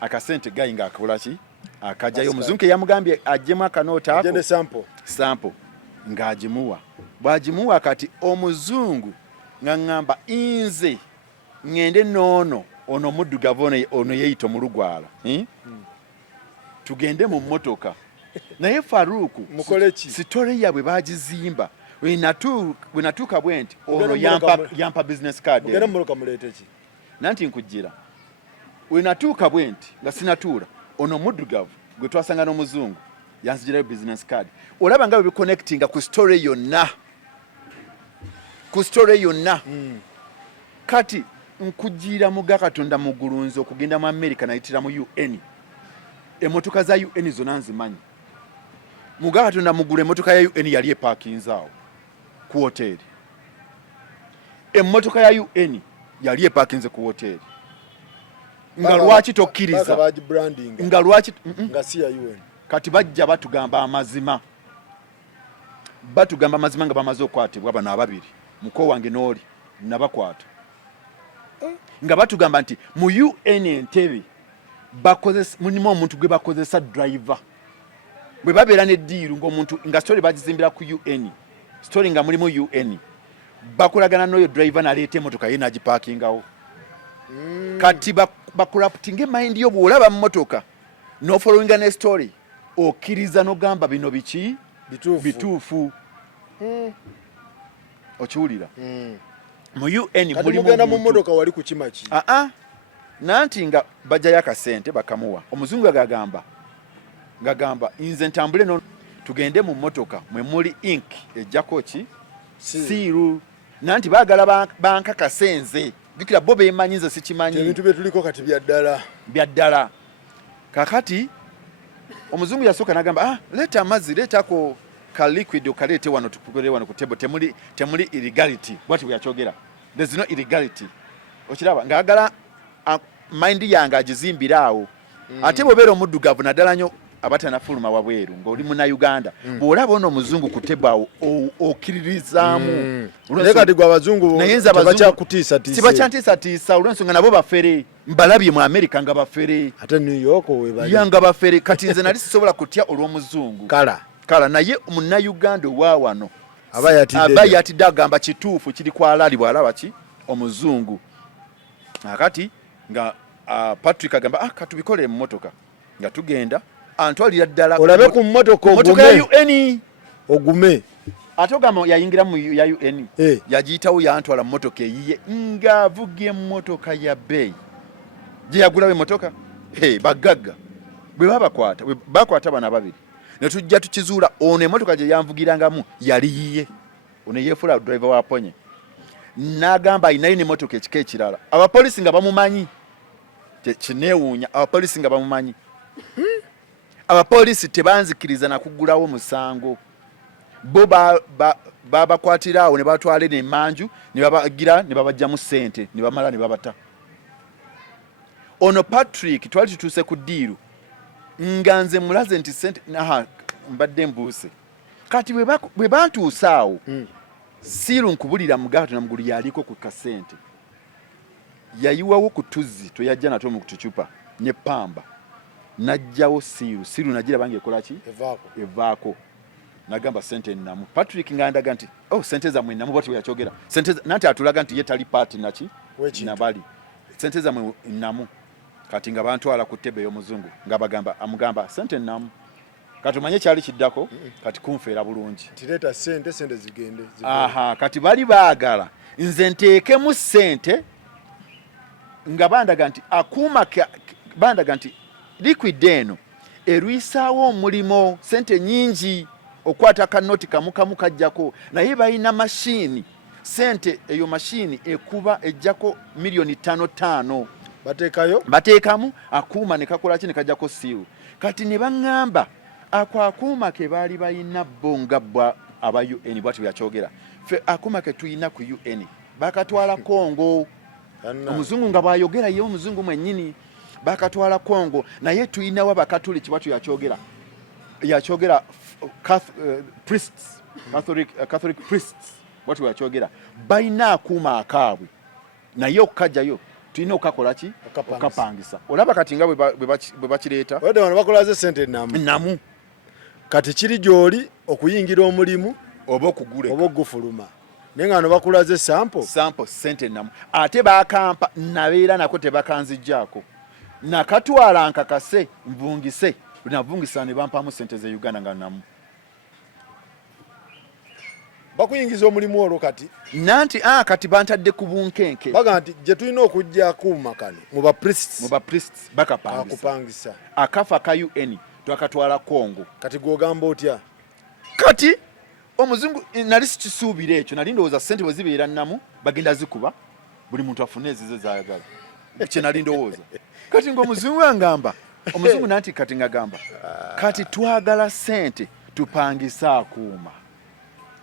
akasente gayi ng'akola ki akajjayo omuzungu yamugambye ajjemu akanoota ako sample ng'agimuwa bw'agimuwa kati omuzungu ng'aŋŋamba nze ŋŋende n'ono ono muddugavu ono yeeyita omulugwala tugende mu mmotoka naye Faruku sitole yabwe bagizimba bwe natuuka bwe nti ono yampa business card nanti nkujjira we natuuka bwe nti nga sinatuula ono muddugavu gwe twasanga n'omuzungu yanzijirayo business card olaba nga bwe biconnectinga ku story yonna kati nkujjira muga Katonda mugulunzi okugenda mu America nayitira mu UN emmotoka za UN zonna nzimanyi muga Katonda mugula emmotoka ya UN yali eparkinze awo ku hoteri emmotoka ya UN yali eparkinze ku hoteri nga lwaki tokkiriza nga lwaki nga si ya UN kati bajja batugamba amazima nga bamaze okwatibwa bano ababiri muko wange n'oli nabakwata nga batugamba nti mu UN Entebbe mulimu omuntu gwe bakozesa driver bwe babeera n'eddiiru ng'omuntu nga story bagizimbira ku UN story nga mulimu UN bakolagana n'oyo driver naleeta emmotoka ye n'agipakingawo kati bakuraputinga emayindi yo bw'olaba mu mmotoka n'ofollowinga ne story okkiriza n'ogamba bino biki bituufu okiwulira mu UN mulimu mu mmotoka wali ku kimaki nanti nga bajjayo akasente bakamuwa omuzungu ngagamba nze ntambule no tugende mu mmotoka mwe muli ink ejjako ki siiru nanti baagala bankakasenze jukira bo beemanyi nze sikimanyi ebintu bye tuliko kati bya ddala kakati omuzungu yasooka n'agamba leeta amazzi leetako ka liquid okaleete wano tukugere wano ku table temuli illegality bwati bwe yakyogera there's no illegality okiraba ng'agala mind yange agizimbira awo ate bw'obeera omuddugavu naddala nnyo abatanafuluma wabweru ng'oli munnauganda bw'olaba ono omuzungu ku table awo okkiririzaamu naye kati gwe abazungu tebakyantiisatiisa olw'ensonga nabo bafere mbalabye mu America nga bafere ate New York webali yanga bafere kati nze nali sisobola kutya olw'omuzungu kala naye munnauganda owa wano aba yatidde agamba kituufu kiri kwalali bwalaba ki omuzungu akati nga Patrick agamba katubikole mu motoka nga tugenda antwalira ddala olabe ku motoka ya UN ogume ate ogamba yayingira mu ya UN yagiyitawo yantwala mu motoka eyiye ng'avuga emmotoka ya beeyi gye yagulawo emmotoka bagagga bwe bakwata bana babiri ne tujja tukizuula ono emmotoka gye yanvugirangamu yali yiye ono yeefula driver wa ponye n'agamba ayinayo n'emmotoka ekika ekirala abapoliisi nga bamumanyi kineewuunya abapoliisi nga bamumanyi abapoliisi tebanzikiriza nakuggulawo musango bo babakwatira awo ne batwala n'emmanju ne babagira ne babajjamu ssente ne bamala ne babata ono Patrick twali tutuuse ku ddiiru nga nze mulaze nti ssente mbadde mbuuse kati bwe bantuuse awo siiru nkubulira mugato na mugulu yaliko ku kasente yayiwawo ku tuzzi toyajja nato mu kutucupa ne pamba najjawo siiru nagira bange ekola ki evaako nagamba sente namu Patrick ngandaga nti sente zamwe namu bwati yakyogera sente nanti atulaga nti ye tali party naki nabali sente zamwe namu kati nga bantwala ku ttebe y'omuzungu amugamba sente namu kati umanye kyali kiddako kati kunfeera bulungi tireta sente zigende kati bali baagala nze nteekemu sente nga bandaga nti liquid eno erwisaawo omulimo sente nyingi okwata kanoti kamu kajjako naye balina mashini sente eyo mashini ekuba ejjako milioni 5 bateekamu akuuma ne kakola ki ne kajjako siiru kati ne baŋŋamba ako akuuma ke baali balina bonga bwa aba UN bwati byakyogera fe akuuma ke tuyina ku UN bakatwala Kongo omuzungu nga bwayogera ye omuzungu mwennyini bakatwala Kongo naye tuyinawo abakatoliki bwati yakyogera priests Catholic priests bwati yakyogera balina akuuma akaabwe naye okukajjayo tulina okakola ki okapangisa olaba kati nga bwe bakireeta wadde wano bakolaze sente namu kati kiri gy'oli okuyingira omulimu oba okugula oba okugufuluma naye nga wano bakulaze sample sente namu ate bakampa nabeera nako tebakanzijjaako nakatwala nkakase nvungise navungisa ne bampamu sente ze Uganda nga namu bakuyingiza omulimu olwo kati nanti kati bantadde ku bunkenke baga nti gye tulina okujja akuuma kano mu ba priests bakapangisa akafa ka UN twakatwala Kongo kati gwogamba otya kati omuzungu nali sikisuubira ekyo nali ndowooza sente bwe zibeera namu bagenda zikuba buli muntu afune ezize zaayagala kye nali ndowooza kati ng'omuzungu angamba omuzungu nanti kati ngagamba kati twagala sente tupangise akuuma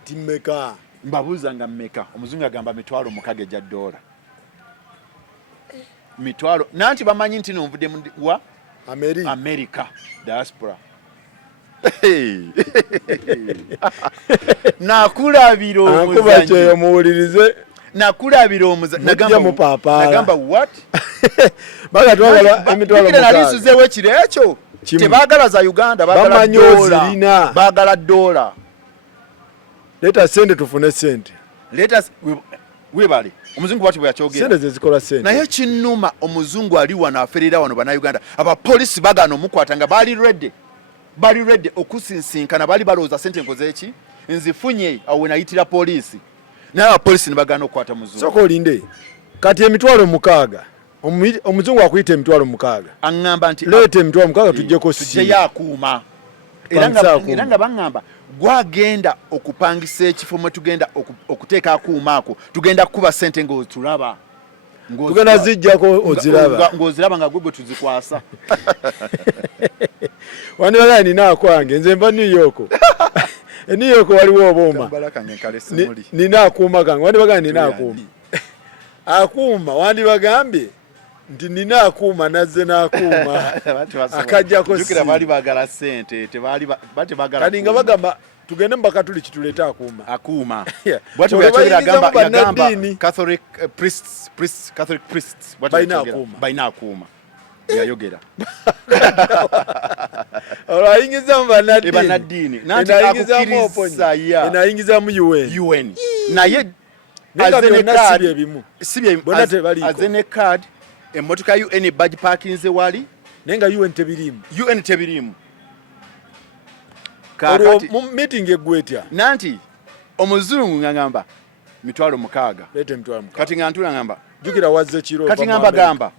timeka mbabuuza nga mmeka omuzungu agamba $6,000 ejja $1 mitwalo nanti bamanyi nti nonvudde wa America diaspora nakulabira omuzanyo muwulirize nakulabira omuzanyo nagamba what baga twagala emitwalo nalisuzeewo ekiro ekyo tebaagala za Uganda baagala $1 leta sente tufune sente webale omuzungu bwati bwe yakyogera sente zezikola sente naye kinnuma omuzungu ali wano aferera wano bana Uganda abapolisi bagana omukwata nga bali ready okusinsinkana bali balowooza sente nkoze eki nzifunye awo nayitira polisi naye abapolisi ne bagana okukwata muzungu soka olinde kati emitwalo 6 omuzungu akuyita emitwalo 6 aŋŋamba nti leeta emitwalo 6 tujjeko tujjeyo akuuma era nga baŋŋamba gwagenda okupangisa ekifo mwe tugenda okuteeka akuuma ako tugenda kukuba sente ng'otulaba tugenda zijjako ng'oziraba nga gwe tuzikwasa wandibagala nina akwange nze mba New York New York waliwo obuuma nina akuuma kange wandibagala nina akuuma akuuma wandibagambye nti nina akuuma nazze n'akuuma akajjako baali baagala sente kati nga bagamba tugende mu bakatuliki tuleete akuuma bwati yagamba Catholic priests balina akuuma yayogera ayingiza mu banaddiini nanti akukiriza inayingiza mu UN naye azene card emmotoka UN badge parkinze wali nenga UN tebirimu kakati mu meeting egwetya nanti omuzungu ngamba mitwalo 6 lete mitwalo 6 kati ngantula ngamba jukira wazze kiro kati ngamba gamba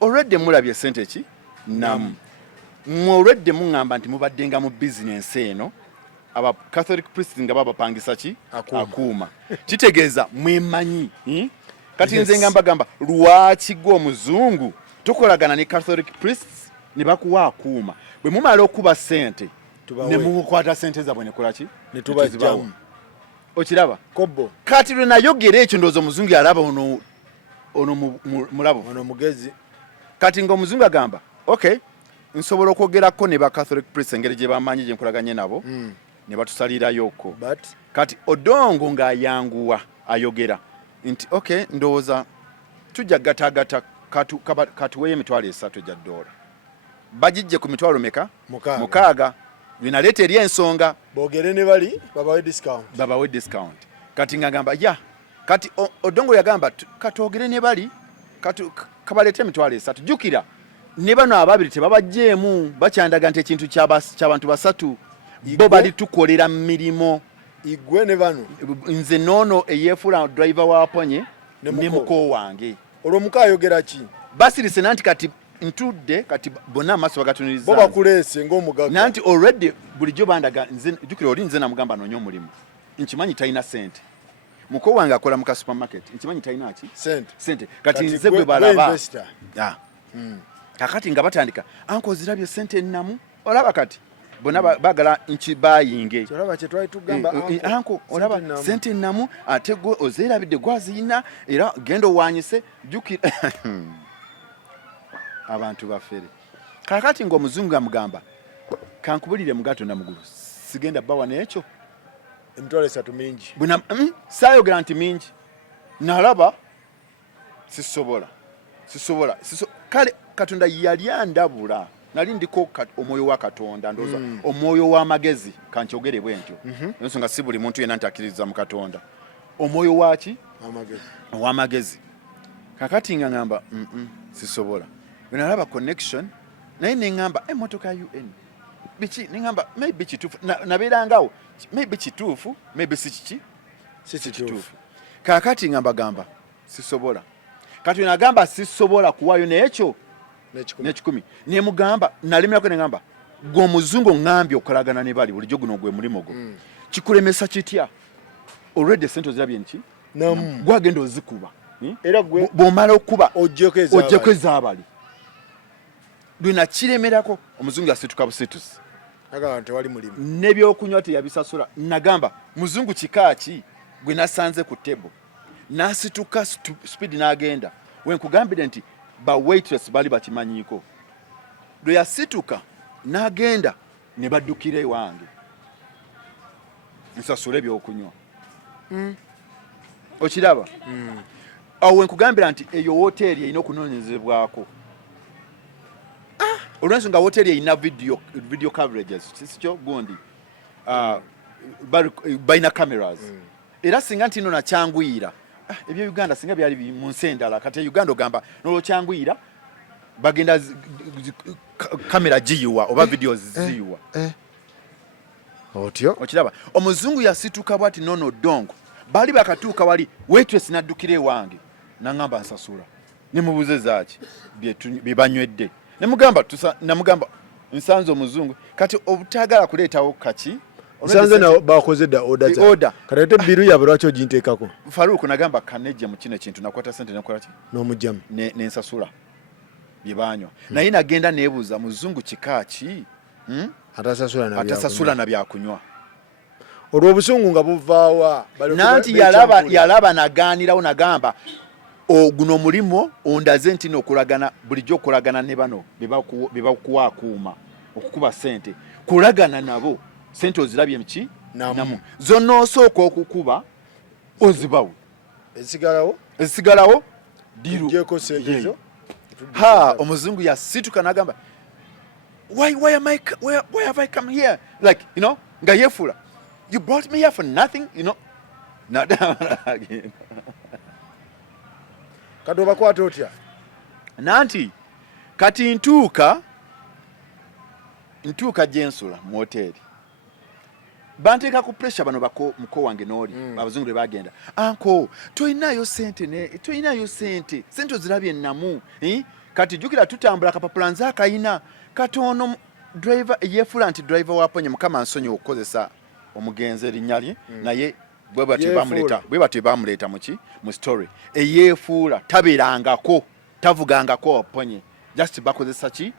already mulabye sente ki nam already mungamba nti mubaddenga mu business eno aba Catholic priests nga babapangisa ki akuuma kitegeeza mwemanyi kati nze ngamba gamba lwaki gwo omuzungu tukolagana ne Catholic priests ne bakuwa akuuma bwe mumala okuba sente ne mukwata sente zabwe ne kolaki ne tubajjamu okiraba kobbo kati lwe nayogera ekyo ndoozo omuzungu alaba ono mulabo ono mugezi kati ng'omuzungu agamba okay nsobola okwogerako ne ba Catholic priests engeri gye bamanyi gye nkolaganye nabo ne batusalirayoko kati Odongo ng'ayanguwa ayogera nti okay ndowooza tujja gatagata katuweeyo emitwalo 3 egya dola bagijje ku mitwalo meka 6 binaleeta eri ensonga boogere ne bali babawe discount kati ngagamba ya kati Odongo yagamba katwogere ne bali kabaleete emitwalo 3 jukira ne bano ababiri tebabajjeemu bakyandaga nti ekintu ky'abantu basatu bo bali tukolera mirimo igwe ne bano nze noono eyeefula driver waponye ne muko wange olwo muka ayogera ki basirise nanti kati ntudde kati bonna amaaso bagatuniriza bo bakuleese ng'omugaga nanti already bulijjo bandaga nze jukira oli nze namugamba noonya omulimu nkimanyi talina sente muko wange akola mu supermarket nkimanyi talina ki sente kati nze gwe balaba kakati nga batandika anko zirabye sente ennamu olaba kati bonna bagala nki bayinge olaba kye twali tugamba anko olaba sente ennamu ate gwe ozerabidde gwaziyina era genda owanyise jukira abantu bafere kakati ng'omuzungu amugamba kankubulire mugato na mugulu sigenda bawa n'ekyo emitwalo 3 mingi buna sayogera nti mingi nalaba sisobola kale Katonda yali andabula nali ndiko omwoyo wa Katonda ndoza omwoyo wa magezi kankyogere bwentyo ensonga si buli muntu yenna ntakiriza mu Katonda omwoyo waki wa magezi kakati ngamba sisobola nalaba connection naye nengamba emotoka ya UN bichi nengamba maybe kitufu naberangawo maybe kitufu maybe si kitufu kakati gamba sisobola kati nagamba sisobola kuwayo n'ekyo n'ekikumi nemugamba nalimirako nengamba gwe omuzungu ngambye okolagana ne bali bulijjo guno gwe mulimo gwo kikulemesa kitya already sente zirabye nki gwagenda ozikuba era gwe bw'omala okuba ojjeko ezaabali lwena kiremerako omuzungu asituka busitusi tewali mulimu n'ebyokunywa teyabisasula nagamba muzungu kikaaki gwe nasanze ku tebo nasituka speed n'agenda wenkugambire nti ba waitress bali bakimanyiiko lwe yasituka n'agenda ne baddukira ewange nsasula ebyokunywa okiraba awo wenkugambira nti eyo woteeri erina okunoonyezebwako olwensonga woteeri erina video coverages sikyo gundi balina cameras era singa nti no nakyanguyira ebyo Uganda singa byali mu nsi endala kati Uganda ogamba n'olwokyanguyira bagenda kamera giyiwa oba videos ziyiwa otyo okiraba omuzungu yasituka bwati nono Odongo bali bakatuuka wali waitress naddukira ewange nangamba nsasula nemubuze zaaki byebanywedde namugamba nsanze omuzungu kati obutagala kuleetawo kaki nsanze na bakoze da order kalete biru ya lwaki oginteekako Faruku nagamba kaneje mu kino kintu nakwata sente nakola ki n'omujjamu nensasula byebanywa naye nagenda neebuuza muzungu kikaaki atasasula na byakunywa olwo obusungu nga buvaawa nanti yalaba nagaanirawo nagamba guno mulimo ondaze nti nokulagana bulijjo okulagana ne bano bebakuwa akuuma okukuba sente kulagana nabo sente ozirabye mki namu zonna osooka okukuba ozibawo ezisigalawo diru jeko sentezo omuzungu yasituka nagamba why have I come here, like, you know, nga yefula, you brought me here for nothing, you know. Kati obakwata otya? Nanti kati ntuuka gyensula mu hoteli, banteeka ku pressure bano muko wange n'oli abazungu bwe bagenda, anko toyinayo sente ozirabye ennamu, kati jjukira tutambula kapapula nze akayina katono, driver yeefula nti driver waponye mukama nsonyi okukozesa omugenzi erinnya lye, naye bwe batyo bamuleeta mu story eyeefuula tabeerangako, tavugangako oponye, just bakozesa ki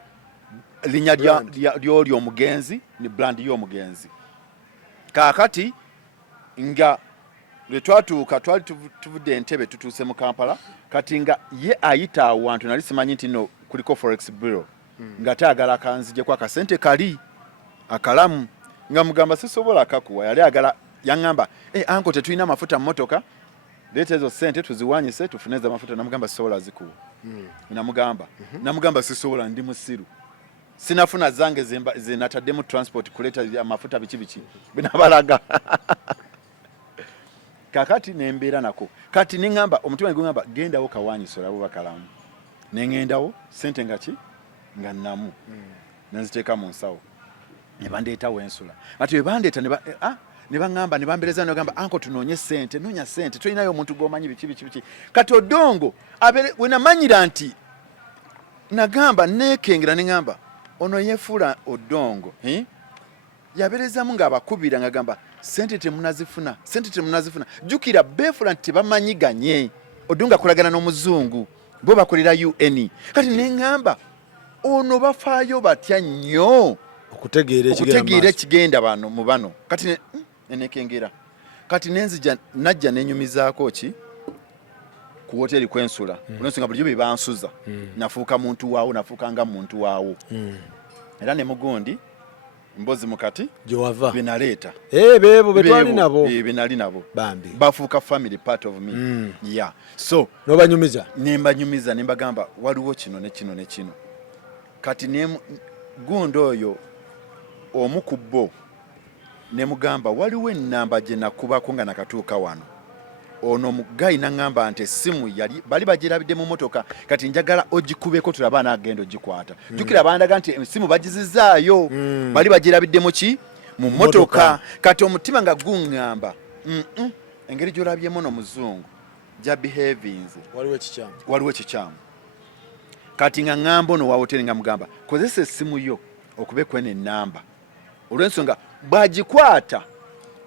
linnya ly'oli omugenzi ni brand y'omugenzi. Kaakati nga lwe twatuuka twali tuvudde Entebbe tutuuse mu Kampala, kati nga ye ayita awantu nali simanyi nti no kuliko Forex Bureau, nga taagala kanzijeko akasente kali akalamu, nga mugamba sisobola kakuwa, yali agala yaŋŋamba anko tetulina mafuta mu motoka, leeta ezo sente tuziwanyise tufuneze amafuta. Namugamba sisobola zikuwa. Namugamba sisobola, ndi musiru, sinafuna zange zinataddemu transport kuleeta amafuta biki binabalaga. Kakati nembeera nako, kati neŋŋamba omutima ngamba gendawo kawanyise olabo bakalamu, neŋŋendawo sente nga nnamu, nenziteeka mu nsawo, ne bandeetawo ensula. Ati bwe bandeeta ne baŋŋamba, ne bambereza, ne bagamba anko tunoonye sente, noonya sente, tolinayo omuntu gw'omanyi biki. Kati Odongo we namanyira nti nagamba neekengera, ne ŋŋamba ono yeefuula Odongo, yabeerezamu ng'abakubira, ng'agamba sente temunazifuna. Jjukira beefula nti tebamanyiganye, Odongo akolagana n'omuzungu, bo bakolera UN. Kati ne ŋŋamba ono bafaayo batya nnyo okutegeera ekigenda mu bano. Kati nekengera, kati nenzija najja nenyumizaako ku hoteli kwensula, olwensonga bulijjo bye bansuza, nafuuka muntu waawo, nafuuka nga muntu waawo, era ne mugundi mbozi mukati gyewava binaleeta beebo betwali nabo binali nabo bambi bafuuka family part of me. Yeah, so nobanyumiza, nembanyumiza, nembagamba waliwo kino ne kino. Kati gundi oyo omu ku bo ne mugamba waliwo ennamba gye nakubako nga nakatuuka wano. Ono mugayi naŋŋamba nti essimu bali bagirabidde mu motoka, kati njagala ogikubeko tulabe anaagenda ogikwata. Jjukira bandaga nti essimu bagizizaayo, bali bagirabidde mu motoka. Kati omutima nga guŋŋamba engeri gy'olabyemu n'omuzungu gya behavinze waliwo ekikyamu. Kati nga ŋŋamba ono wa hoteli nga mugamba kozesa essimu yo okubeko eno ennamba, olw'ensonga bwagikwata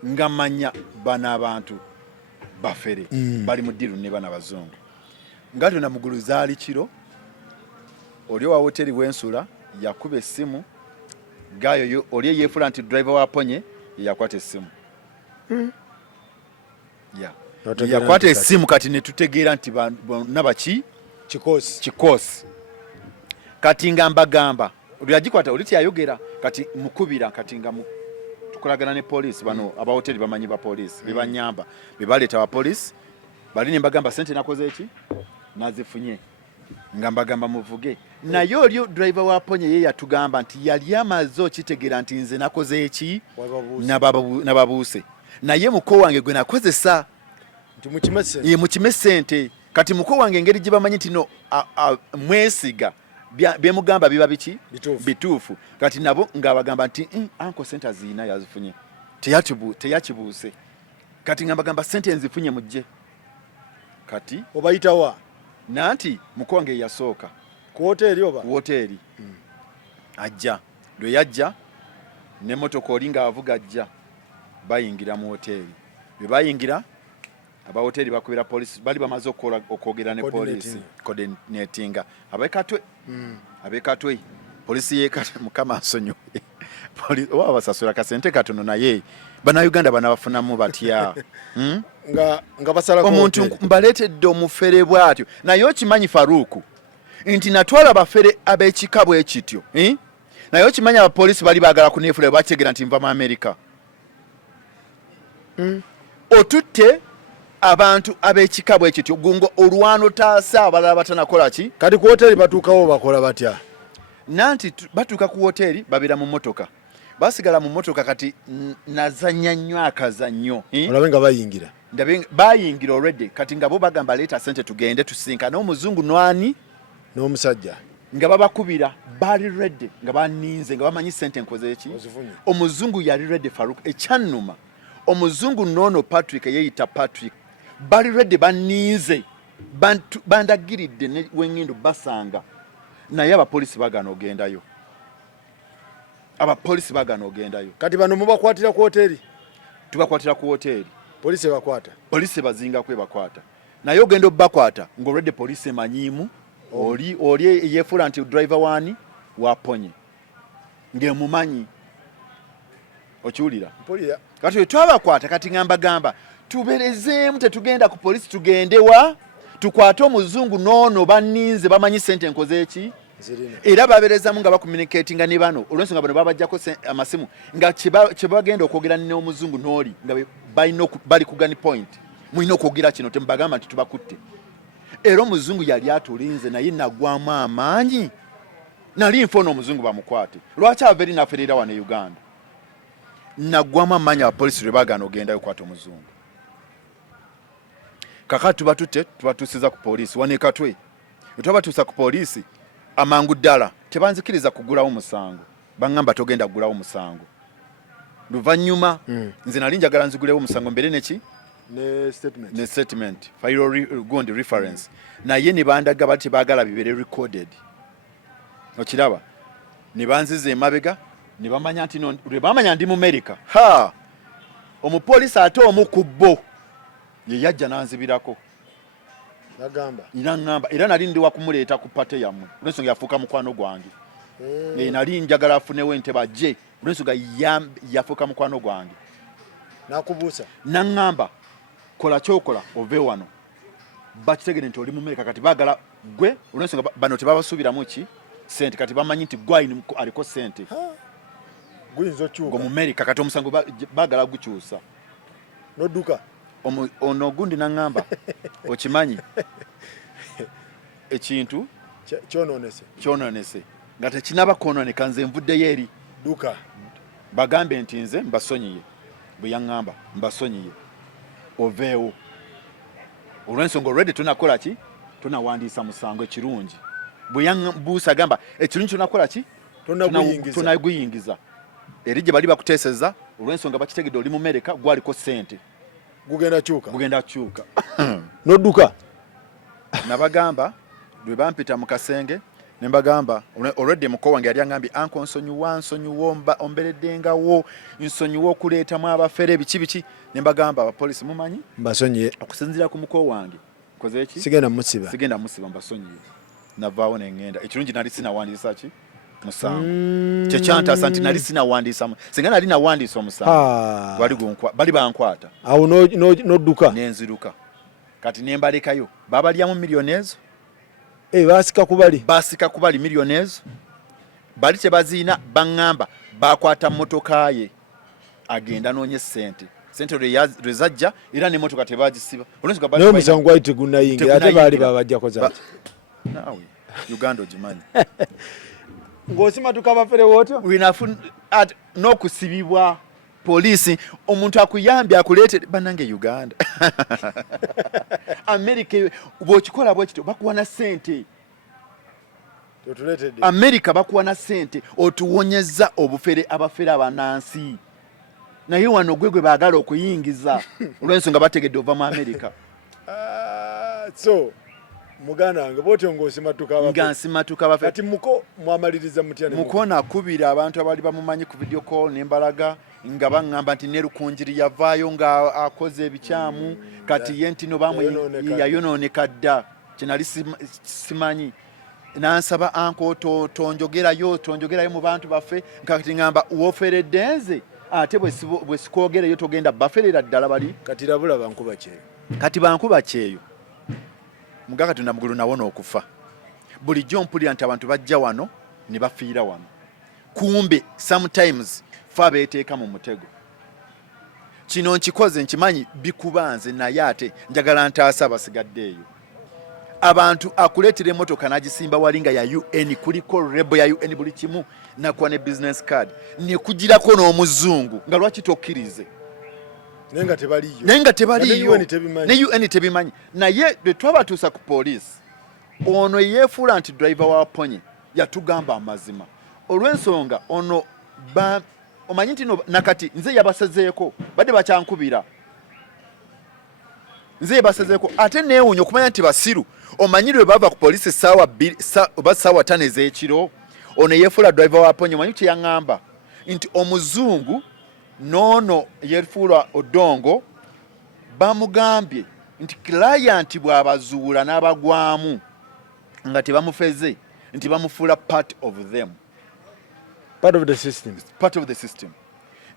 nga manya bano abantu bafere bali mu ddiru ne bana bazungu. Nga tona mugulu zaali kiro, oli wa hoteli wensula yakuba essimu, gayo oli yeefula nti driver waponye yakwata essimu. Yakwata essimu, kati ne tutegeera nti bonna baki kikosi. Kati nga mbagamba oli agikwata, oli tyayogera, kati mukubira, kati nga tukolagana ne poliisi, bano aba hoteli bamanyi ba poliisi bebanyamba, bebaleeta ba poliisi bali ne mbagamba sente nakoze eki nazifunye, nga mbagamba muvuge. Naye oli driver waponye ye yatugamba nti yali amaze okitegeera nti nze nakoze eki nababuuse, naye muko wange gwe nakozesa mukime sente. Kati muko wange engeri gye bamanyi nti no mwesiga byemugamba biba biki bituufu. Kati nabo ng'abagamba nti anko sente aziina yazifunye, teyakibuuse. Kati ng'abagamba sente nzifunye mujje. Kati obayitawa nanti mukonge yasooka ku hoteli hoteli ajja, lwe yajja ne motoka oli ng'avuga ajja, bayingira mu hoteli. Bwe bayingira aba hoteli bakubira poliisi, bali bamaze okwogera ne poliisi coordinatinga abekatwe poliisi yekati mukama nsonyiwe oba basasula kasente katono, naye bannayuganda banabafunamu batya nga basalako omuntu mbaleetedde omufere bw'atyo. Naye okimanyi Faruku nti natwala bafere ab'ekika bwe kityo, naye okimanyi abapoliisi bali baagala kuneefula bategeera nti nva mu Amerika. Otutte abantu ab'ekikabo ekityo gungo olwano taasa abalala batanakola ki kati ku hoteli batuukawo bakola batya nanti batuuka ku hoteli babira mu motoka basigala mu motoka kati nazanya nnyo akazannyo olabe nga bayingira bayingira already kati nga bo bagamba leeta sente tugende tusinka n'omuzungu nwani n'omusajja nga babakubira bali ready nga baninze nga bamanyi sente nkoze eki omuzungu yali ready Faruk ekyannuma omuzungu nono Patrick yeyita Patrick bali ready baninze bandagiridde ne wengindo basanga naye abapolisi bagana ogendayo kati bano mubakwatira ku hoteli tubakwatira ku hoteli polisi bakwata polisi bazinga kwe bakwata naye ogenda obakwata ng'olwedde polisi emanyiimu oli yefuula nti driver wani waponye ng'emumanyi okiwulira kati twabakwata kati gamba tuberezeemu tetugenda ku polisi tugendewa tukwate omuzungu noono baninze bamanyi sente nkoze eki era baberezamu nga bakommunicatinga ne bano olwensonga bano babajjako amasimu nga kyebagenda okwogera n'omuzungu n'oli nga bali ku gun point mulina okwogera kino temubagamba nti tubakutte era omuzungu yali atulinze naye nagwamu amaanyi nali nfona omuzungu bamukwate lwaki ava eri naffe wano e Uganda nagwamu amaanyi abapolisi lwe bagana ogendayo okwata omuzungu kakati tubatuusiza ku polisi wanekatwe twabatuusa ku polisi amangu ddala tebanzikiriza kugulawo musango bangamba togenda kugulawo musango luvannyuma nze nali njagala nzigulewo musango mbere neki ne statement file gundi reference naye ne bandaga bati baagala bibere recorded okiraba ne banziza emabega ne bamanya nti lwe bamanya ndi mu America omupoliisi ate omu ku bo ye yajja nanzibirako nagamba era nali ndi wakumuleeta ku pate yammwe olwensonga yafuuka mukwano gwange nali njagala afunewo ente bajje olwensonga yafuuka mukwano gwange nakubuusa naŋŋamba kola kyokola ove wano bakitegere nti oli mu America kati baagala gwe olwensonga bano tebabasuubiramu ki sente kati bamanyi nti gwayini aliko sente gwe mu America kati omusango baagala gukyusa nodduka ono gundi naŋŋamba okimanyi ekintu kyononese nga tekinaba kononeka nze nvuddeyo eri duka bagambe nti nze mbasonyiye bwe yaŋŋamba mbasonyiye oveewo olw'ensonga already tunakola ki tunawandiisa musango ekirungi bwe yambuusa gamba ekirungi tunakola ki tunaguyingiza eri gye bali bakuteeseza olw'ensonga bakitegedde oli mu America gwaliko sente gugenda kyuka nodduka nabagamba lwe bampita mu kasenge ne mbagamba already muko wange yali angambye anko nsonyiwa ombereddengawo nsonyiwa okuleetamu abafere biki ne mbagamba abapolisi mumanyi mbasonyiye okusinziira ku muko wange koze eki sigenda musiba mbasonyiye navaawo neŋŋenda ekirungi nali sinawandiisa ki musango kyekyantasa nti nali sinawandiisa singa nali nawandiisa omusango bali bankwata awo nodduka nenziruka kati nembalekayo babalyamu miliyoni ezo basika kubali miliyoni ezo bali kyebaziina baŋŋamba bakwata mmotoka ye agenda noonye sente lwe zajja era n'emmotoka tebagisiba naye omusango gwali tegunnayingira ate baali babajjako zaki naawe Uganda ogimanyi ng'osimatuka abafere wootyo n'okusibibwa poliisi omuntu akuyambye akuleetere bannange Uganda America bw'okikola bwekityo bakuwa na sente America bakuwa na sente otuwonyeza obufere abafere abanansi naye wano gwe baagala okuyingiza olw'ensonga bategedde ova mu America so muganda wange bwotyo ng'osimatuka abafere kati muko mwamaliriza mutya muko nakubira abantu abali bamumanyi ku video call nembalaga nga baŋŋamba nti ne Lukunjiri yavaayo nga akoze ebikyamu kati ye ntino yayonooneka dda kyenali simanyi nansaba anko tonjogerayo mu bantu baffe kati ŋŋamba woferedde nze ate bwe sikwogereyo togenda baferera ddala bali kati labula bankuba kyeyo kati bankuba kyeyo muga Katonda mugulu nawona okufa bulijjo mpulira nti abantu bajja wano ne bafiira wano kumbe sometimes fa beeteeka mu mutego kino nkikoze nkimanyi bikubanze naye ate njagala ntaasa basigaddeeyo abantu akuleetera emmotoka n'agisimba walinga ya UN kuliko rebo ya UN buli kimu nakuwa ne business card ne kugirako n'omuzungu nga lwaki tokkirize nenga tebaliyo ne UN tebimanyi naye bwe twabatuusa ku poliisi ono yeefuula nti driver wa Ponye yatugamba amazima olw'ensonga ono omanyi nti nakati nze yabasezeeko badde bakyankubira nze yabasezeeko ate neewunya okumanya nti basiru omanyi lwe bava ku poliisi saawa 5 ez'ekiro ono yeefuula driver wa Ponye omanyi kye yaŋŋamba nti omuzungu noono yeefuula Odongo bamugambye nti client bw'abazuula n'abagwamu nga tebamufeze nti bamufuula part of the system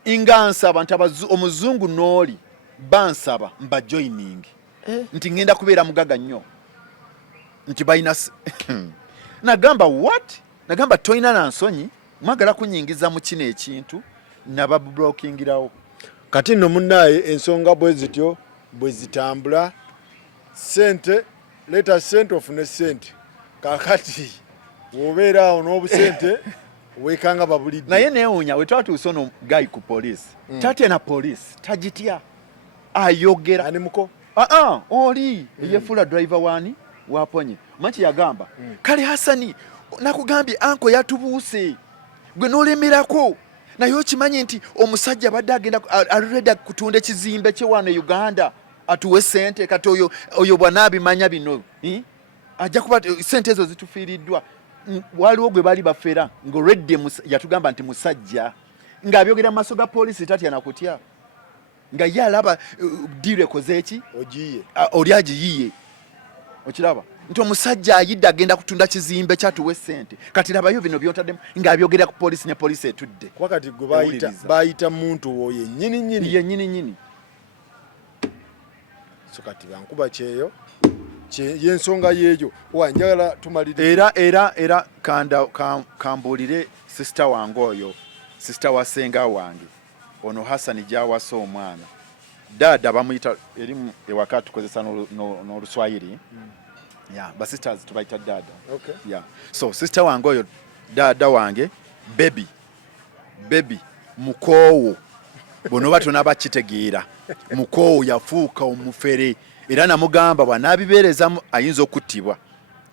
inga nsaba nti omuzungu n'oli bansaba mba joining nti ngenda kubeera mugaga nnyo nti balina nagamba what nagamba toyina nansonyi mwagala kunyingiza mu kino ekintu nabablokingirawo kati nno munnaye ensonga bwe zityo bwe zitambula sente leta sente ofune sente kakati wobeera awo n'obusente wekanga babulidde naye neewuunya we twatuuse ono gayi ku poliisi tatena poliisi tagitya ayogera ani muko oli eyefuula driver wani wa Ponye manchi yagamba kale Hasani nakugambye anko yatubuuse gwe n'olemerako naye okimanyi nti omusajja badde agenda alreda kutunda ekizimbe kye wano Uganda atuwe sente kati oyo bwanaabimanya bino ajja kuba sente ezo zitufiiriddwa waliwo gwe bali bafera ng'olwedde yatugamba nti musajja ng'abyogera mu maaso ga poliisi tatya nakutya nga ye alaba diiro ekoze eki oli agiyiye okiraba nti omusajja ayidde agenda kutunda kizimbe kyatuwe sente kati labayo bino byotaddemu ng'abyogera ku poliisi ne poliisi etudde wakati gwe bayita muntu oyo yennyini so kati bankuba kyeyo yensonga yeeyo wanjagala tumalire era kambuulire sister wange oyo sister wa senga wange ono Hasani gyawasa omwana dada bamuyita erimu ewaka tukozesa n'oluswayiri basisters tubayita dada so sister wange oyo dada wange baby mukoowo bono tona bakitegeera mukoowo yafuuka omufere era namugamba bw'anaabibeerezamu ayinza okuttibwa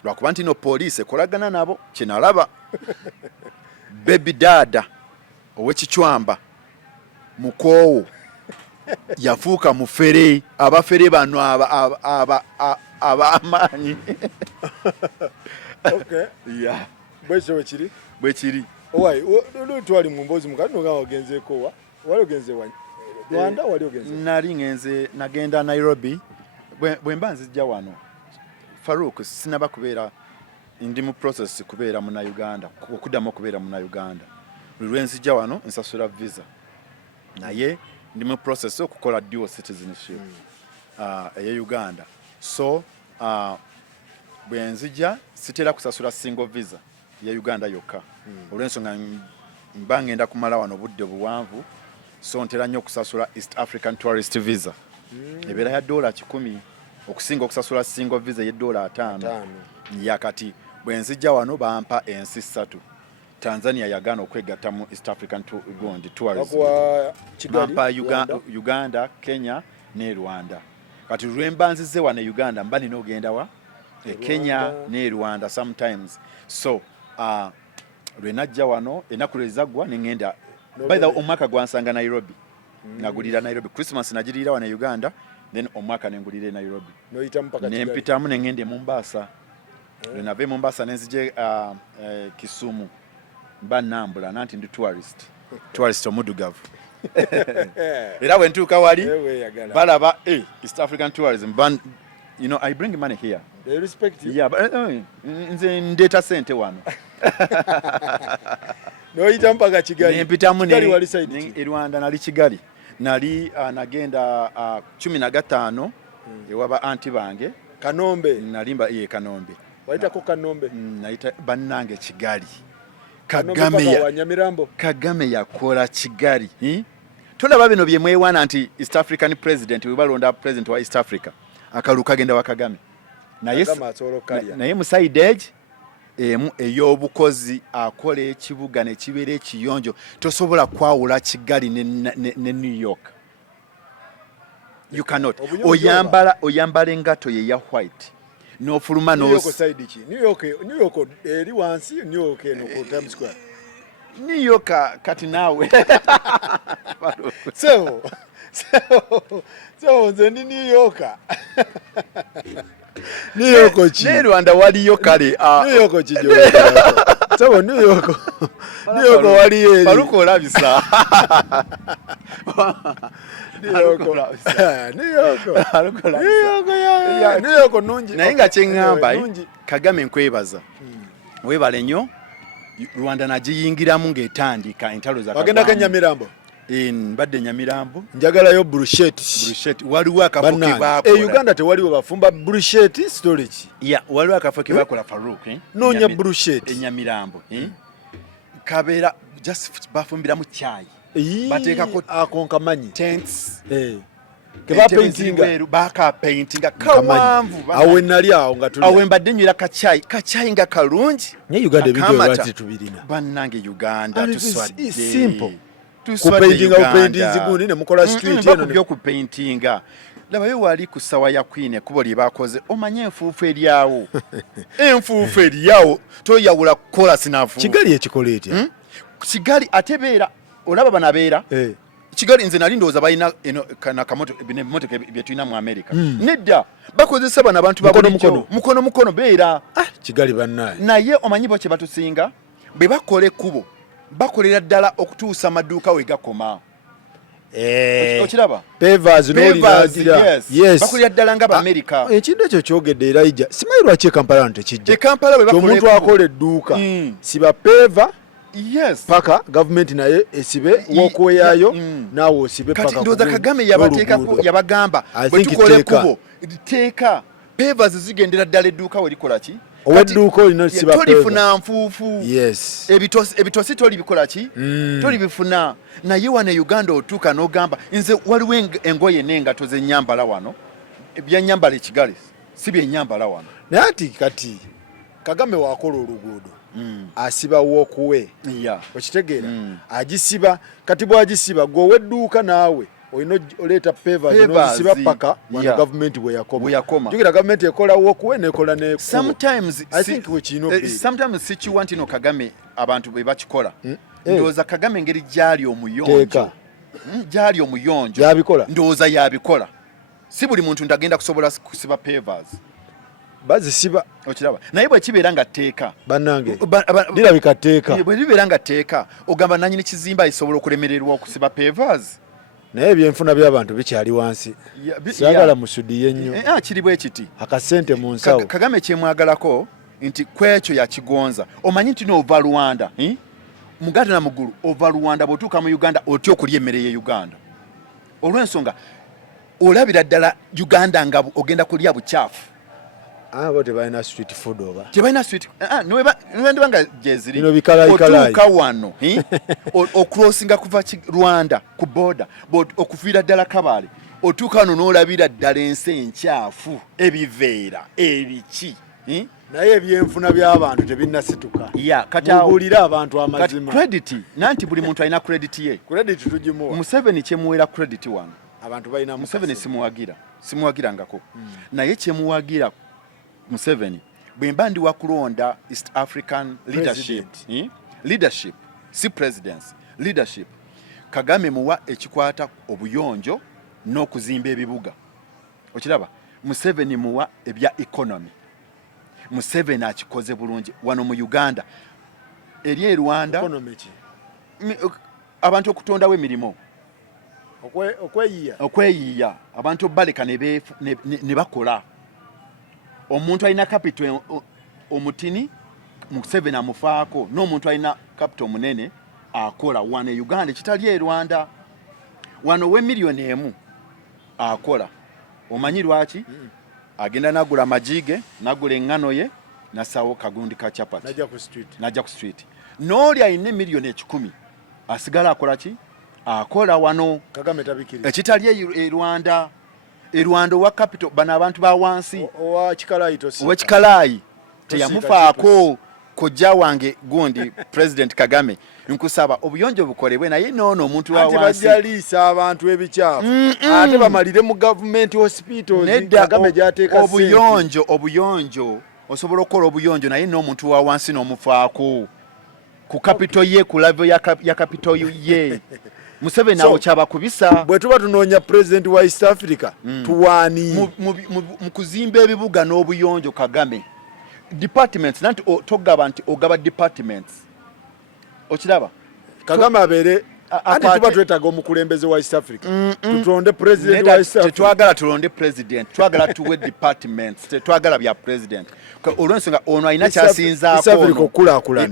lwakuba nti no poliisi ekolagana nabo kyenalaba baby dada ow'ekicwamba mukoowo yafuuka mufere abafere bano ab'amaanyi bwekiri twali mu mboozi mukati noga wagenzeeko wali ogenze Rwanda wali ogenze nali ngenze nagenda Nairobi bwe mba nzijja wano Farouk sinaba kubeera ndi mu process kubeera mu Uganda okuddamu okubeera mu Uganda lwe nzijja wano nsasula visa naye ndi mu process okukola dual citizenship eya Uganda so bwe nzijja sitera kusasula single visa ya Uganda yokka olw'ensonga mba ngenda kumala wano budde buwanvu so ntera nnyo okusasula East African Tourist Visa ebeera ya $10 okusinga okusasula single visa ye $5 yakati bwe nzijja wano bampa ensi 3 Tanzania yagaana okwegatta mu East African Tourism bampa Uganda Kenya ne Rwanda kati lwemba nzize wano Uganda mba nina ogenda wa Kenya ne Rwanda sometimes so lwe najja wano ennaku lwe zaggwa ne ngenda by the omwaka gwansanga Nairobi nagulira Nairobi Christmas nagirira wana Uganda then omwaka nengulire Nairobi nempitamu nengende Mombasa nave Mombasa nenzije Kisumu mba nambula nanti ndi tourist omudugavu era bwe ntuuka wali balaba East African tourism you know I bring money here they respect you nze ndeta sente wano noyita mpaka Kigali Kigali wali side Rwanda nali Kigali nali nagenda 15 ewaba anti bange Kanombe nalimba Kanombe waita ko Kanombe naita bannange Kigali Kagame yakola Kigali tolaba bino bye mwewana nti East African president we balonda president wa East Africa akaluka genda wa Kagame naye mu side edge ey'obukozi akola ekibuga ne kibeera ekiyonjo tosobola kwawula Kigali ne New York. You cannot. Oyambala engato ye ya white n'ofuluma New York side ki New York eri wansi New York eno ku Times Square. New York kati naawe so nze ndi New York New York chi ne Rwanda waliyo kale New York chi so New York wali eri Paruko olabisa New York nungi naye nga kyeŋŋamba Kagame nkwebaza webale nnyo Rwanda nagiyingiramu ng'etandika entalo za bagenda Nyamirambo mbadde Nyamirambo njagalayo brusheti waliwo akafo ke bakola Uganda tewaliwo bafumba brusheti storage waliwo akafo ke bakola Farouk nonya brusheti Nyamirambo kabeera just bafumbiramu chai bateekako akonkamanyi tents keba paintinga baka paintinga kawanvu awe nali awo nga tuli awe mbadde nywira kachai nga kalungi ne Uganda bigwe lwati tubirina bannange Uganda tuswadde simple paintinga gundi ne mukola street eno ne ku paintinga labayo wali ku sawa ya Queen kubo libakoze omanye enfuufu eryawo enfuufu eryawo toyawula kola sinafu Kigali ekikola etya Kigali atebeera olaba banabeera Kigali nze nali ndowooza balina kana kamoto ebimotoka bye tulina mu America nedda bakozesa bana abantu mukono beera Kigali bannaye naye omanyi bo kye batusinga bwe bakola ekkubo bakolera ddala okutuusa amaduuka we gakoma okiraba pavers n'olinagira yes bakolera ddala nga America ekintu ekyo kyogedde era ija simanyi lwaki Kampala ntekijja Kampala bwe bakola omuntu akola edduuka siba pava yes paka government naye esibe wokweyayo nawo osibe paka kati ndoza Kagame yabateekako yabagamba bwe tukole kubo teeka pavers zigendera ddala edduuka we likola ki owedduuka olina siba pava tolifuna nfuufu yes ebitosi tolibikola ki tolibifuna naye wane Uganda otuuka n'ogamba nze waliwo engoye n'engato z'ennyambala wano ebyannyambala Kigali si byennyambala wano naye ati kati Kagame wakola oluguudo asiba wokuwe okitegeera agisiba kati bwagisiba gwe owedduuka naawe olina oleeta pavers n'ozisiba paka wana government bwe yakoma jukira government ekola wokuwe nekola ne sometimes I think we kino sometimes si want ino Kagame abantu bwe bakikola ndoza Kagame ngeri gyali omuyonjo yabikola ndoza yabikola si buli muntu ndagenda kusobola kusiba pavers bazisiba okiraba naye bwe kibeera nga tteeka bannange lirabika tteeka bwe libeera nga tteeka ogamba nanyini kizimba asobola okulemererwa okusiba pavers naye ebyenfuna by'abantu bikyali wansi sagala musudiye nnyo kiri bwe kiti akasente mu nsawo Kagame kyemwagalako nti kwekyo yakigonza omanyi nti n'ova Rwanda muganda na mugulu ova Rwanda bw'otuuka mu Uganda otya okulya emmere ye Uganda olw'ensonga olabira ddala Uganda nga ogenda kulya bukyafu abo tebalina street food oba tebalina street nibanga gyeziri otuuka wano okrossinga kuva Rwanda ku border okuviira ddala Kabale otuuka wano n'olabira ddala ensi enkyafu ebiveera ebiki naye ebyenfuna by'abantu tebinnasituka mubuulire abantu amazima credit nanti buli muntu alina credit ye credit tugimuwa Museveni kyemuweera credit wano abantu balina Museveni simuwagirangako naye kyemuwagira Museveni bwe mba ndi wakulonda East African leadership si presidency leadership Kagame muwa ekikwata obuyonjo n'okuzimba ebibuga okiraba Museveni muwa ebya economy Museveni akikoze bulungi wano mu Uganda eri Rwanda abantu okutondawo emirimu okweyiya abantu baleka ne bakola omuntu alina capital omutini Museveni amufaako n'omuntu alina capital munene akola wano Uganda kitali Rwanda wano we million emu akola omanyi lwaki agenda nagula amajige nagula engano ye nasawo kagundi ka chapati najja ku street n'oli alina million 10 asigala akola ki akola wano Kagame tabikiriza ekitali e Rwanda wa capital bana abantu ba wansi owa Kikalayi teyamufaako kojja wange gundi President Kagame nkusaba obuyonjo bukolebwe naye nono omuntu wa wansi bajaliisa abantu ebikyafu ate bamalire mu government hospitals Kagame jateeka obuyonjo osobola okukola obuyonjo naye n'omuntu wa wansi n'omufaako ku capital ye ku level ya capital ye Museveni nawo kyaba kubisa bwe tuba tunoonya president wa East Africa tuwani mu kuzimba ebibuga n'obuyonjo Kagame departments nanti togaba nti ogaba departments okiraba Kagame abere ati tuba twetaga omukulembeze wa East Africa tutonde president wa East Africa twagala tulonde president twagala tuwe departments twagala bya president olwensonga ono ayina kyasinzaako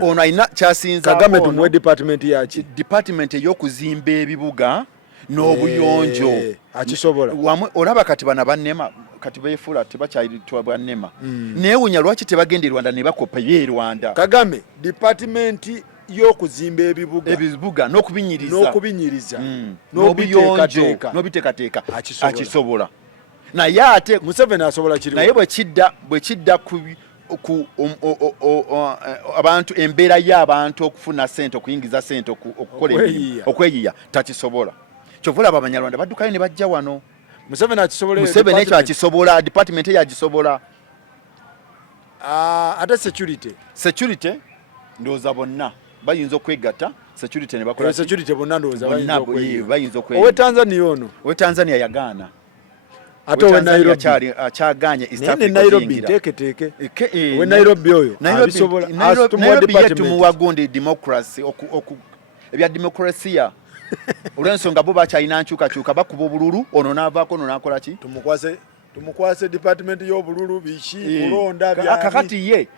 ono ayina kyasinzaako Kagame tumuwe department yaki department ey'okuzimba ebibuga n'obuyonjo akisobola wamwe olaba kati bana bannema kati beefula tebakyayitibwa bannema neewunya lwaki tebagenda e Rwanda ne bakopa ye Rwanda Kagame department y'okuzimba ebibuga n'okubinyiriza n'obiteekateeka akisobola naye ate Museveni asobola kiri naye bwe kidda ku abantu embeera y'abantu okufuna sente okuyingiza sente okukola emirimu okweyiya takisobola kyovula abanyarwanda baddukayo ne bajja wano Museveni ekyo akisobola department yagisobola ate security ndowooza bonna bayinza okwegatta security ne bakola security bonna ndowooza bayinza okwegatta owe Tanzania ono owe Tanzania yagaana ate owe Nairobi akyaganye East Africa Nairobi teeke owe Nairobi oyo abisobola Nairobi yetumuwa gundi democracy ebya demokrasia olw'ensonga bo bakyalina nkyukakyuka bakuba obululu ono n'avaako ono n'akola ki tumukwase department y'obululu biki kulonda bya kakati ye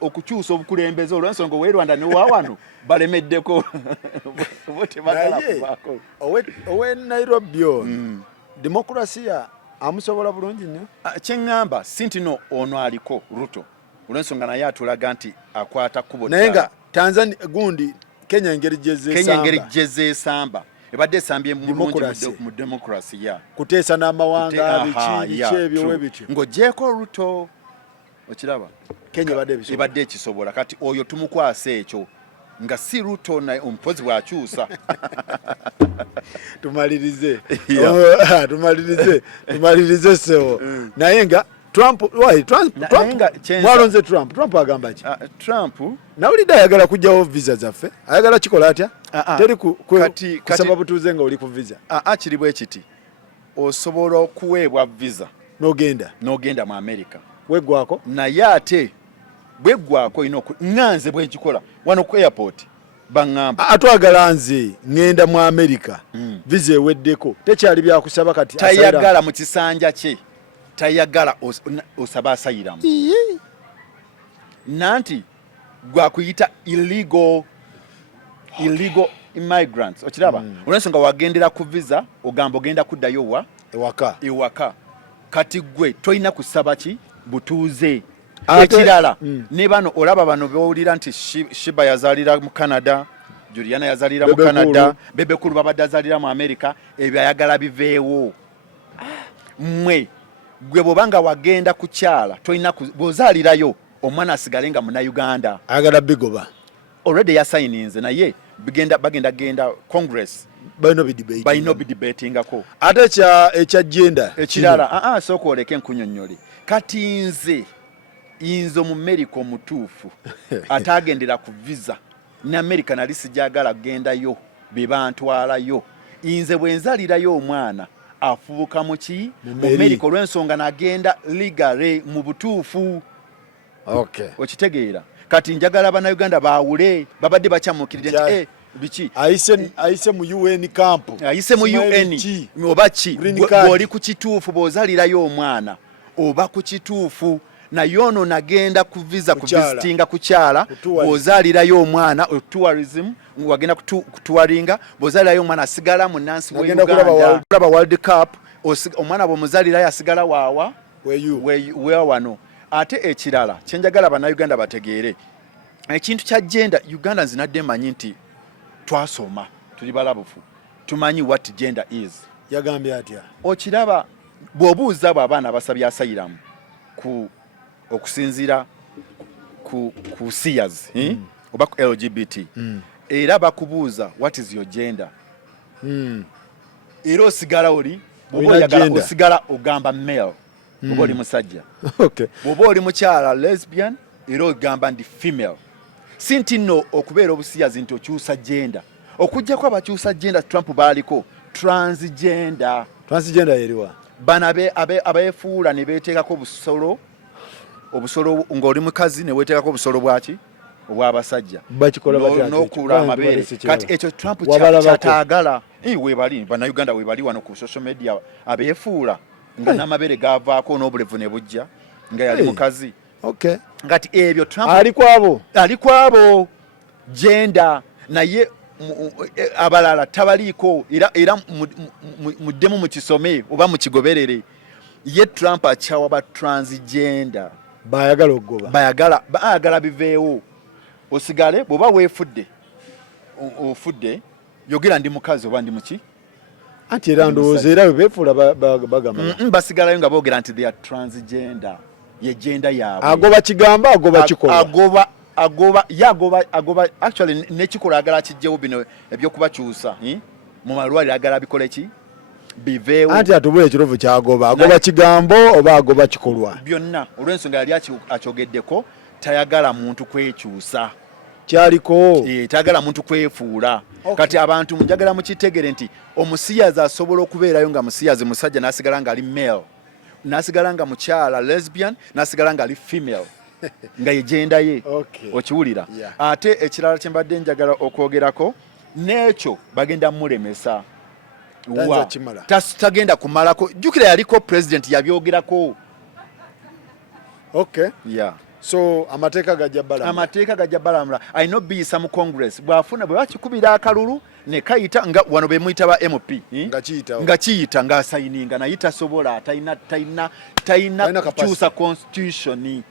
okukyusa obukulembeze olw'ensonga owe Rwanda ne wa wano balemeddeko bote bagala kubaako owe Nairobi demokrasia amusobola bulungi nnyo kyeŋŋamba sintino ono aliko Ruto olw'ensonga naye atulaga nti akwata kubo naye nga Tanzania gundi Kenya engeri gyezesamba ebadde esambye mulungi mu democracy ya kuteesa n'amawanga biki ebyo webityo ng'ogyeko Ruto okiraba Kenya ebadde ekisobola kati oyo tumukwasa ekyo nga si Ruto naye omupozi bw'akyusa tumalirize sewo naye nga Trump mwalonze Trump agamba ki Trump nawulidde ayagala kujjawo visa zaffe ayagala kikola atya teri kusaba butuuze nga oli ku visa kiri bwe kiti osobola okuweebwa visa n'ogenda mu America weggwako naye ate bweggwako ino ŋŋanze bwekikola wano ku airport baŋŋamba atwagala nze ŋŋenda mu America visa eweddeko tekyali byakusaba kati tayagala mu kisanja kye tayagala osaba asayiramu nanti gwakuyita illegal immigrants okiraba olw'ensonga wagendera ku visa ogamba ogenda kuddayo ewaka kati gwe tolina kusaba ki butuuze ekirala ne bano olaba bano bawulira nti Shiba yazaalira mu Canada Juliana yazaalira mu Canada Bebekulu babadde azaalira mu America ebyo ayagala biveewo mmwe gwe bw'obanga wagenda kukyala tolina bw'ozaalirayo omwana asigale nga Munnayuganda ayagala bigoba already yasayininze naye bagenda Congress balina bidibetingako ate ekya gender ekirala sooka oleke enkunyonnyole kati nze mu America omutuufu atagendera ku visa ne America nali sijagala gendayo bebantwalayo nze bwe nzalirayo omwana afubuka mu America olw'ensonga nagenda legally mu butuufu okitegeera kati njagala Abannayuganda baawule babadde bakyamukirira nti biki ayise mu UN camp ayise mu UN oba ki bw'oli ku kituufu bw'ozalirayo omwana oba ku kituufu naye ono nagenda ku visa ku visitinga kukyala bw'ozaalirayo omwana tourism wagenda kutuwaringa bw'ozaalirayo omwana asigala mu Nansi we Uganda kulaba World Cup omwana bw'omuzaalirayo asigala waawa wewa wano ate ekirala kyenjagala Bannayuganda bategeere ekintu kya gender Uganda nzinadde manyi nti twasoma tuli balabufu tumanyi what gender is. Yagambye atya okiraba bw'obuuza abo abaana abasabye asayiramu ku okusinziira ku SEERS oba ku LGBT era bakubuuza what is your gender era osigala oli bw'oba oyagala osigala ogamba male bw'oba oli musajja bw'oba oli mukyala lesbian era ogamba ndi female si nti nno okubeera obusiyazi nti okyusa gender okujjako abakyusa gender Trump baaliko transgender eriwa bana abeefuula ne beeteekako obusolo ng'oli mukazi ne weeteekako obusolo bwaki obw'abasajja n'okuula amabeere kati ekyo Trump kyataagala weebali bannayuganda weebali wano ku social media abeefuula nga n'amabeere gaavaako n'obulevu ne bujja nga yali mukazi kati ebyo Trump ali kwabo gender naye abalala tabaliiko era muddemu mu kisome oba mu kigoberere ye Trump akyawa ba transgender bayagala biveewo osigale bw'oba weefudde yogera ndi mukazi oba ndi muki anti era ndowooza era bwe beefuula bagamba basigalayo nga boogera nti they are transgender ye gender yaabwe agoba kigamba agoba kikolwa agoba actually nekikola agala kijjewo bino ebyokubakyusa mu malwaliro agala bikole ki biveewo anti atubula ekirovu kyagoba kigambo oba agoba kikolwa byonna olw'ensonga yali akyogeddeko tayagala muntu kwekyusa kyaliko tayagala muntu kwefuula kati abantu mujagala mukitegere nti omusiyazi asobola okubeerayo nga musiyazi musajja n'asigala nga ali male n'asigala nga mukyala lesbian n'asigala nga ali female nga ye gender ye okiwulira ate ekirala kye mbadde njagala okwogerako n'ekyo bagenda mulemesa tagenda kumalako jjukira yaliko president yabyogerako so amateeka gajja balamula alina obiyisa mu congress bw'afuna bwe bakikubira akalulu ne kayita nga wano be muyita ba MP nga kiyita ng'asayininga naye tasobola talina kukyusa constitution.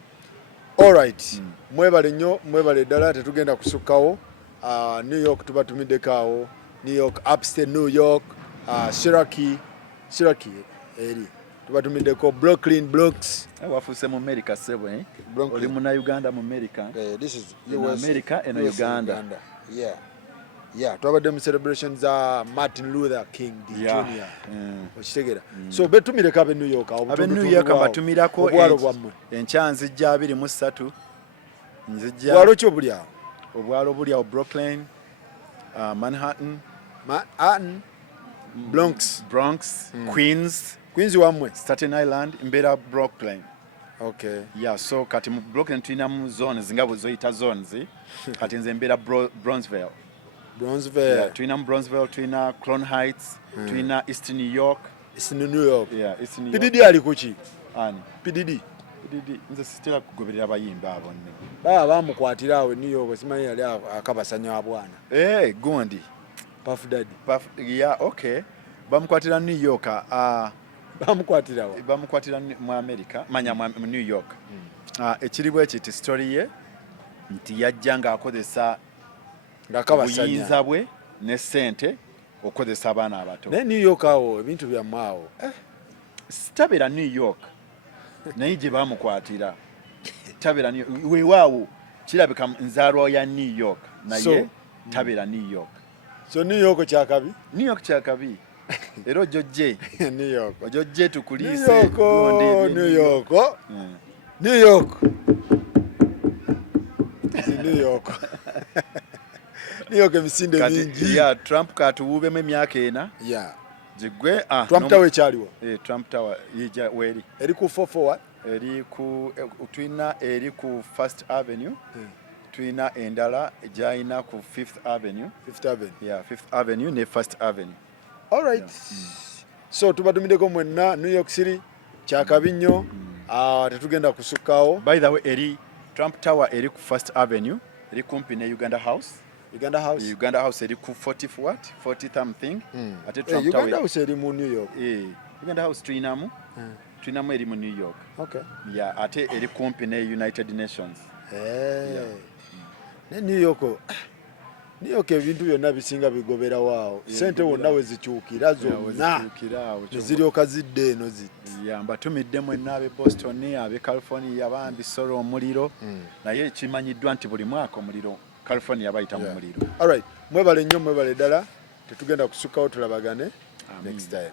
Alright, mwebale nnyo mwebale ddala tetugenda kusukkawo New York tubatumiddeko awo New York upstate New York Syracuse eri tubatumiddeko Brooklyn Bronx wafuuse mu America sebo oli muna Uganda mu America this is US America and Uganda twabadde mu celebration za Martin Luther King Jr. Okitegera so betumireko abe New York batumirako enkya nzijja 23 nzijja bwalo ki obuli awo obwalo buli awo Brooklyn Manhattan Bronx Queens wamwe Staten Island mbeera Brooklyn so kati mu Brooklyn tulinamu zones nga bwezoyita zones kati nze mbeera Bronzeville tulina Bronzeville tulina Crown Heights tulina East New York PDD ali kuki PDD nze sitera kugoberera abayimba abo nne bamukwatira awo New York simanyi yali akabasanya abwana gundi Puff Daddy bamukwatira New York bamukwatira mu America manya mu New York ekiri bwe kiti story ye nti yajja ng'akozesa obuyinza bwe ne ssente okukozesa abaana abato naye New York awo ebintu byammwe awo tabeera New York naye gye bamukwatira tabeera weewaawo kirabika nzaalwa ya New York naye tabeera New York so New York kyakabi era ojjojje ojjojje tukuliise New York emisinde mingi Trump katuwuubemu emyaka ena gigwe Trump Tower ekyaliwo Trump Tower yija weri eri ku 441 eri ku tulina eri ku First Avenue tulina endala gyayina ku Fifth Avenue Fifth Avenue ne First Avenue. Alright. So tubatumiddeko mwenna New York City kyakabi nnyo tetugenda kusukkawo. By the way eri Trump Tower eri ku First Avenue eri kumpi ne Uganda House eri ku 40 something ate Trump Tower Uganda House eri mu New York Uganda House tulinamu eri mu New York ate eri kumpi ne United Nations ne New York New York ebintu byonna bisinga bigobera waawo. Sente wonna we zikyukira zonna. Ziryoka zidde eno ziti. Mbatumidde mwenna ab'e Boston, ab'e California bambi solo omuliro. Naye kimanyiddwa nti buli mwaka omuliro California bayita mu muliro. Alright, mwebale nnyo mwebale ddala. Tetugenda kusukkawo tulabagane next time.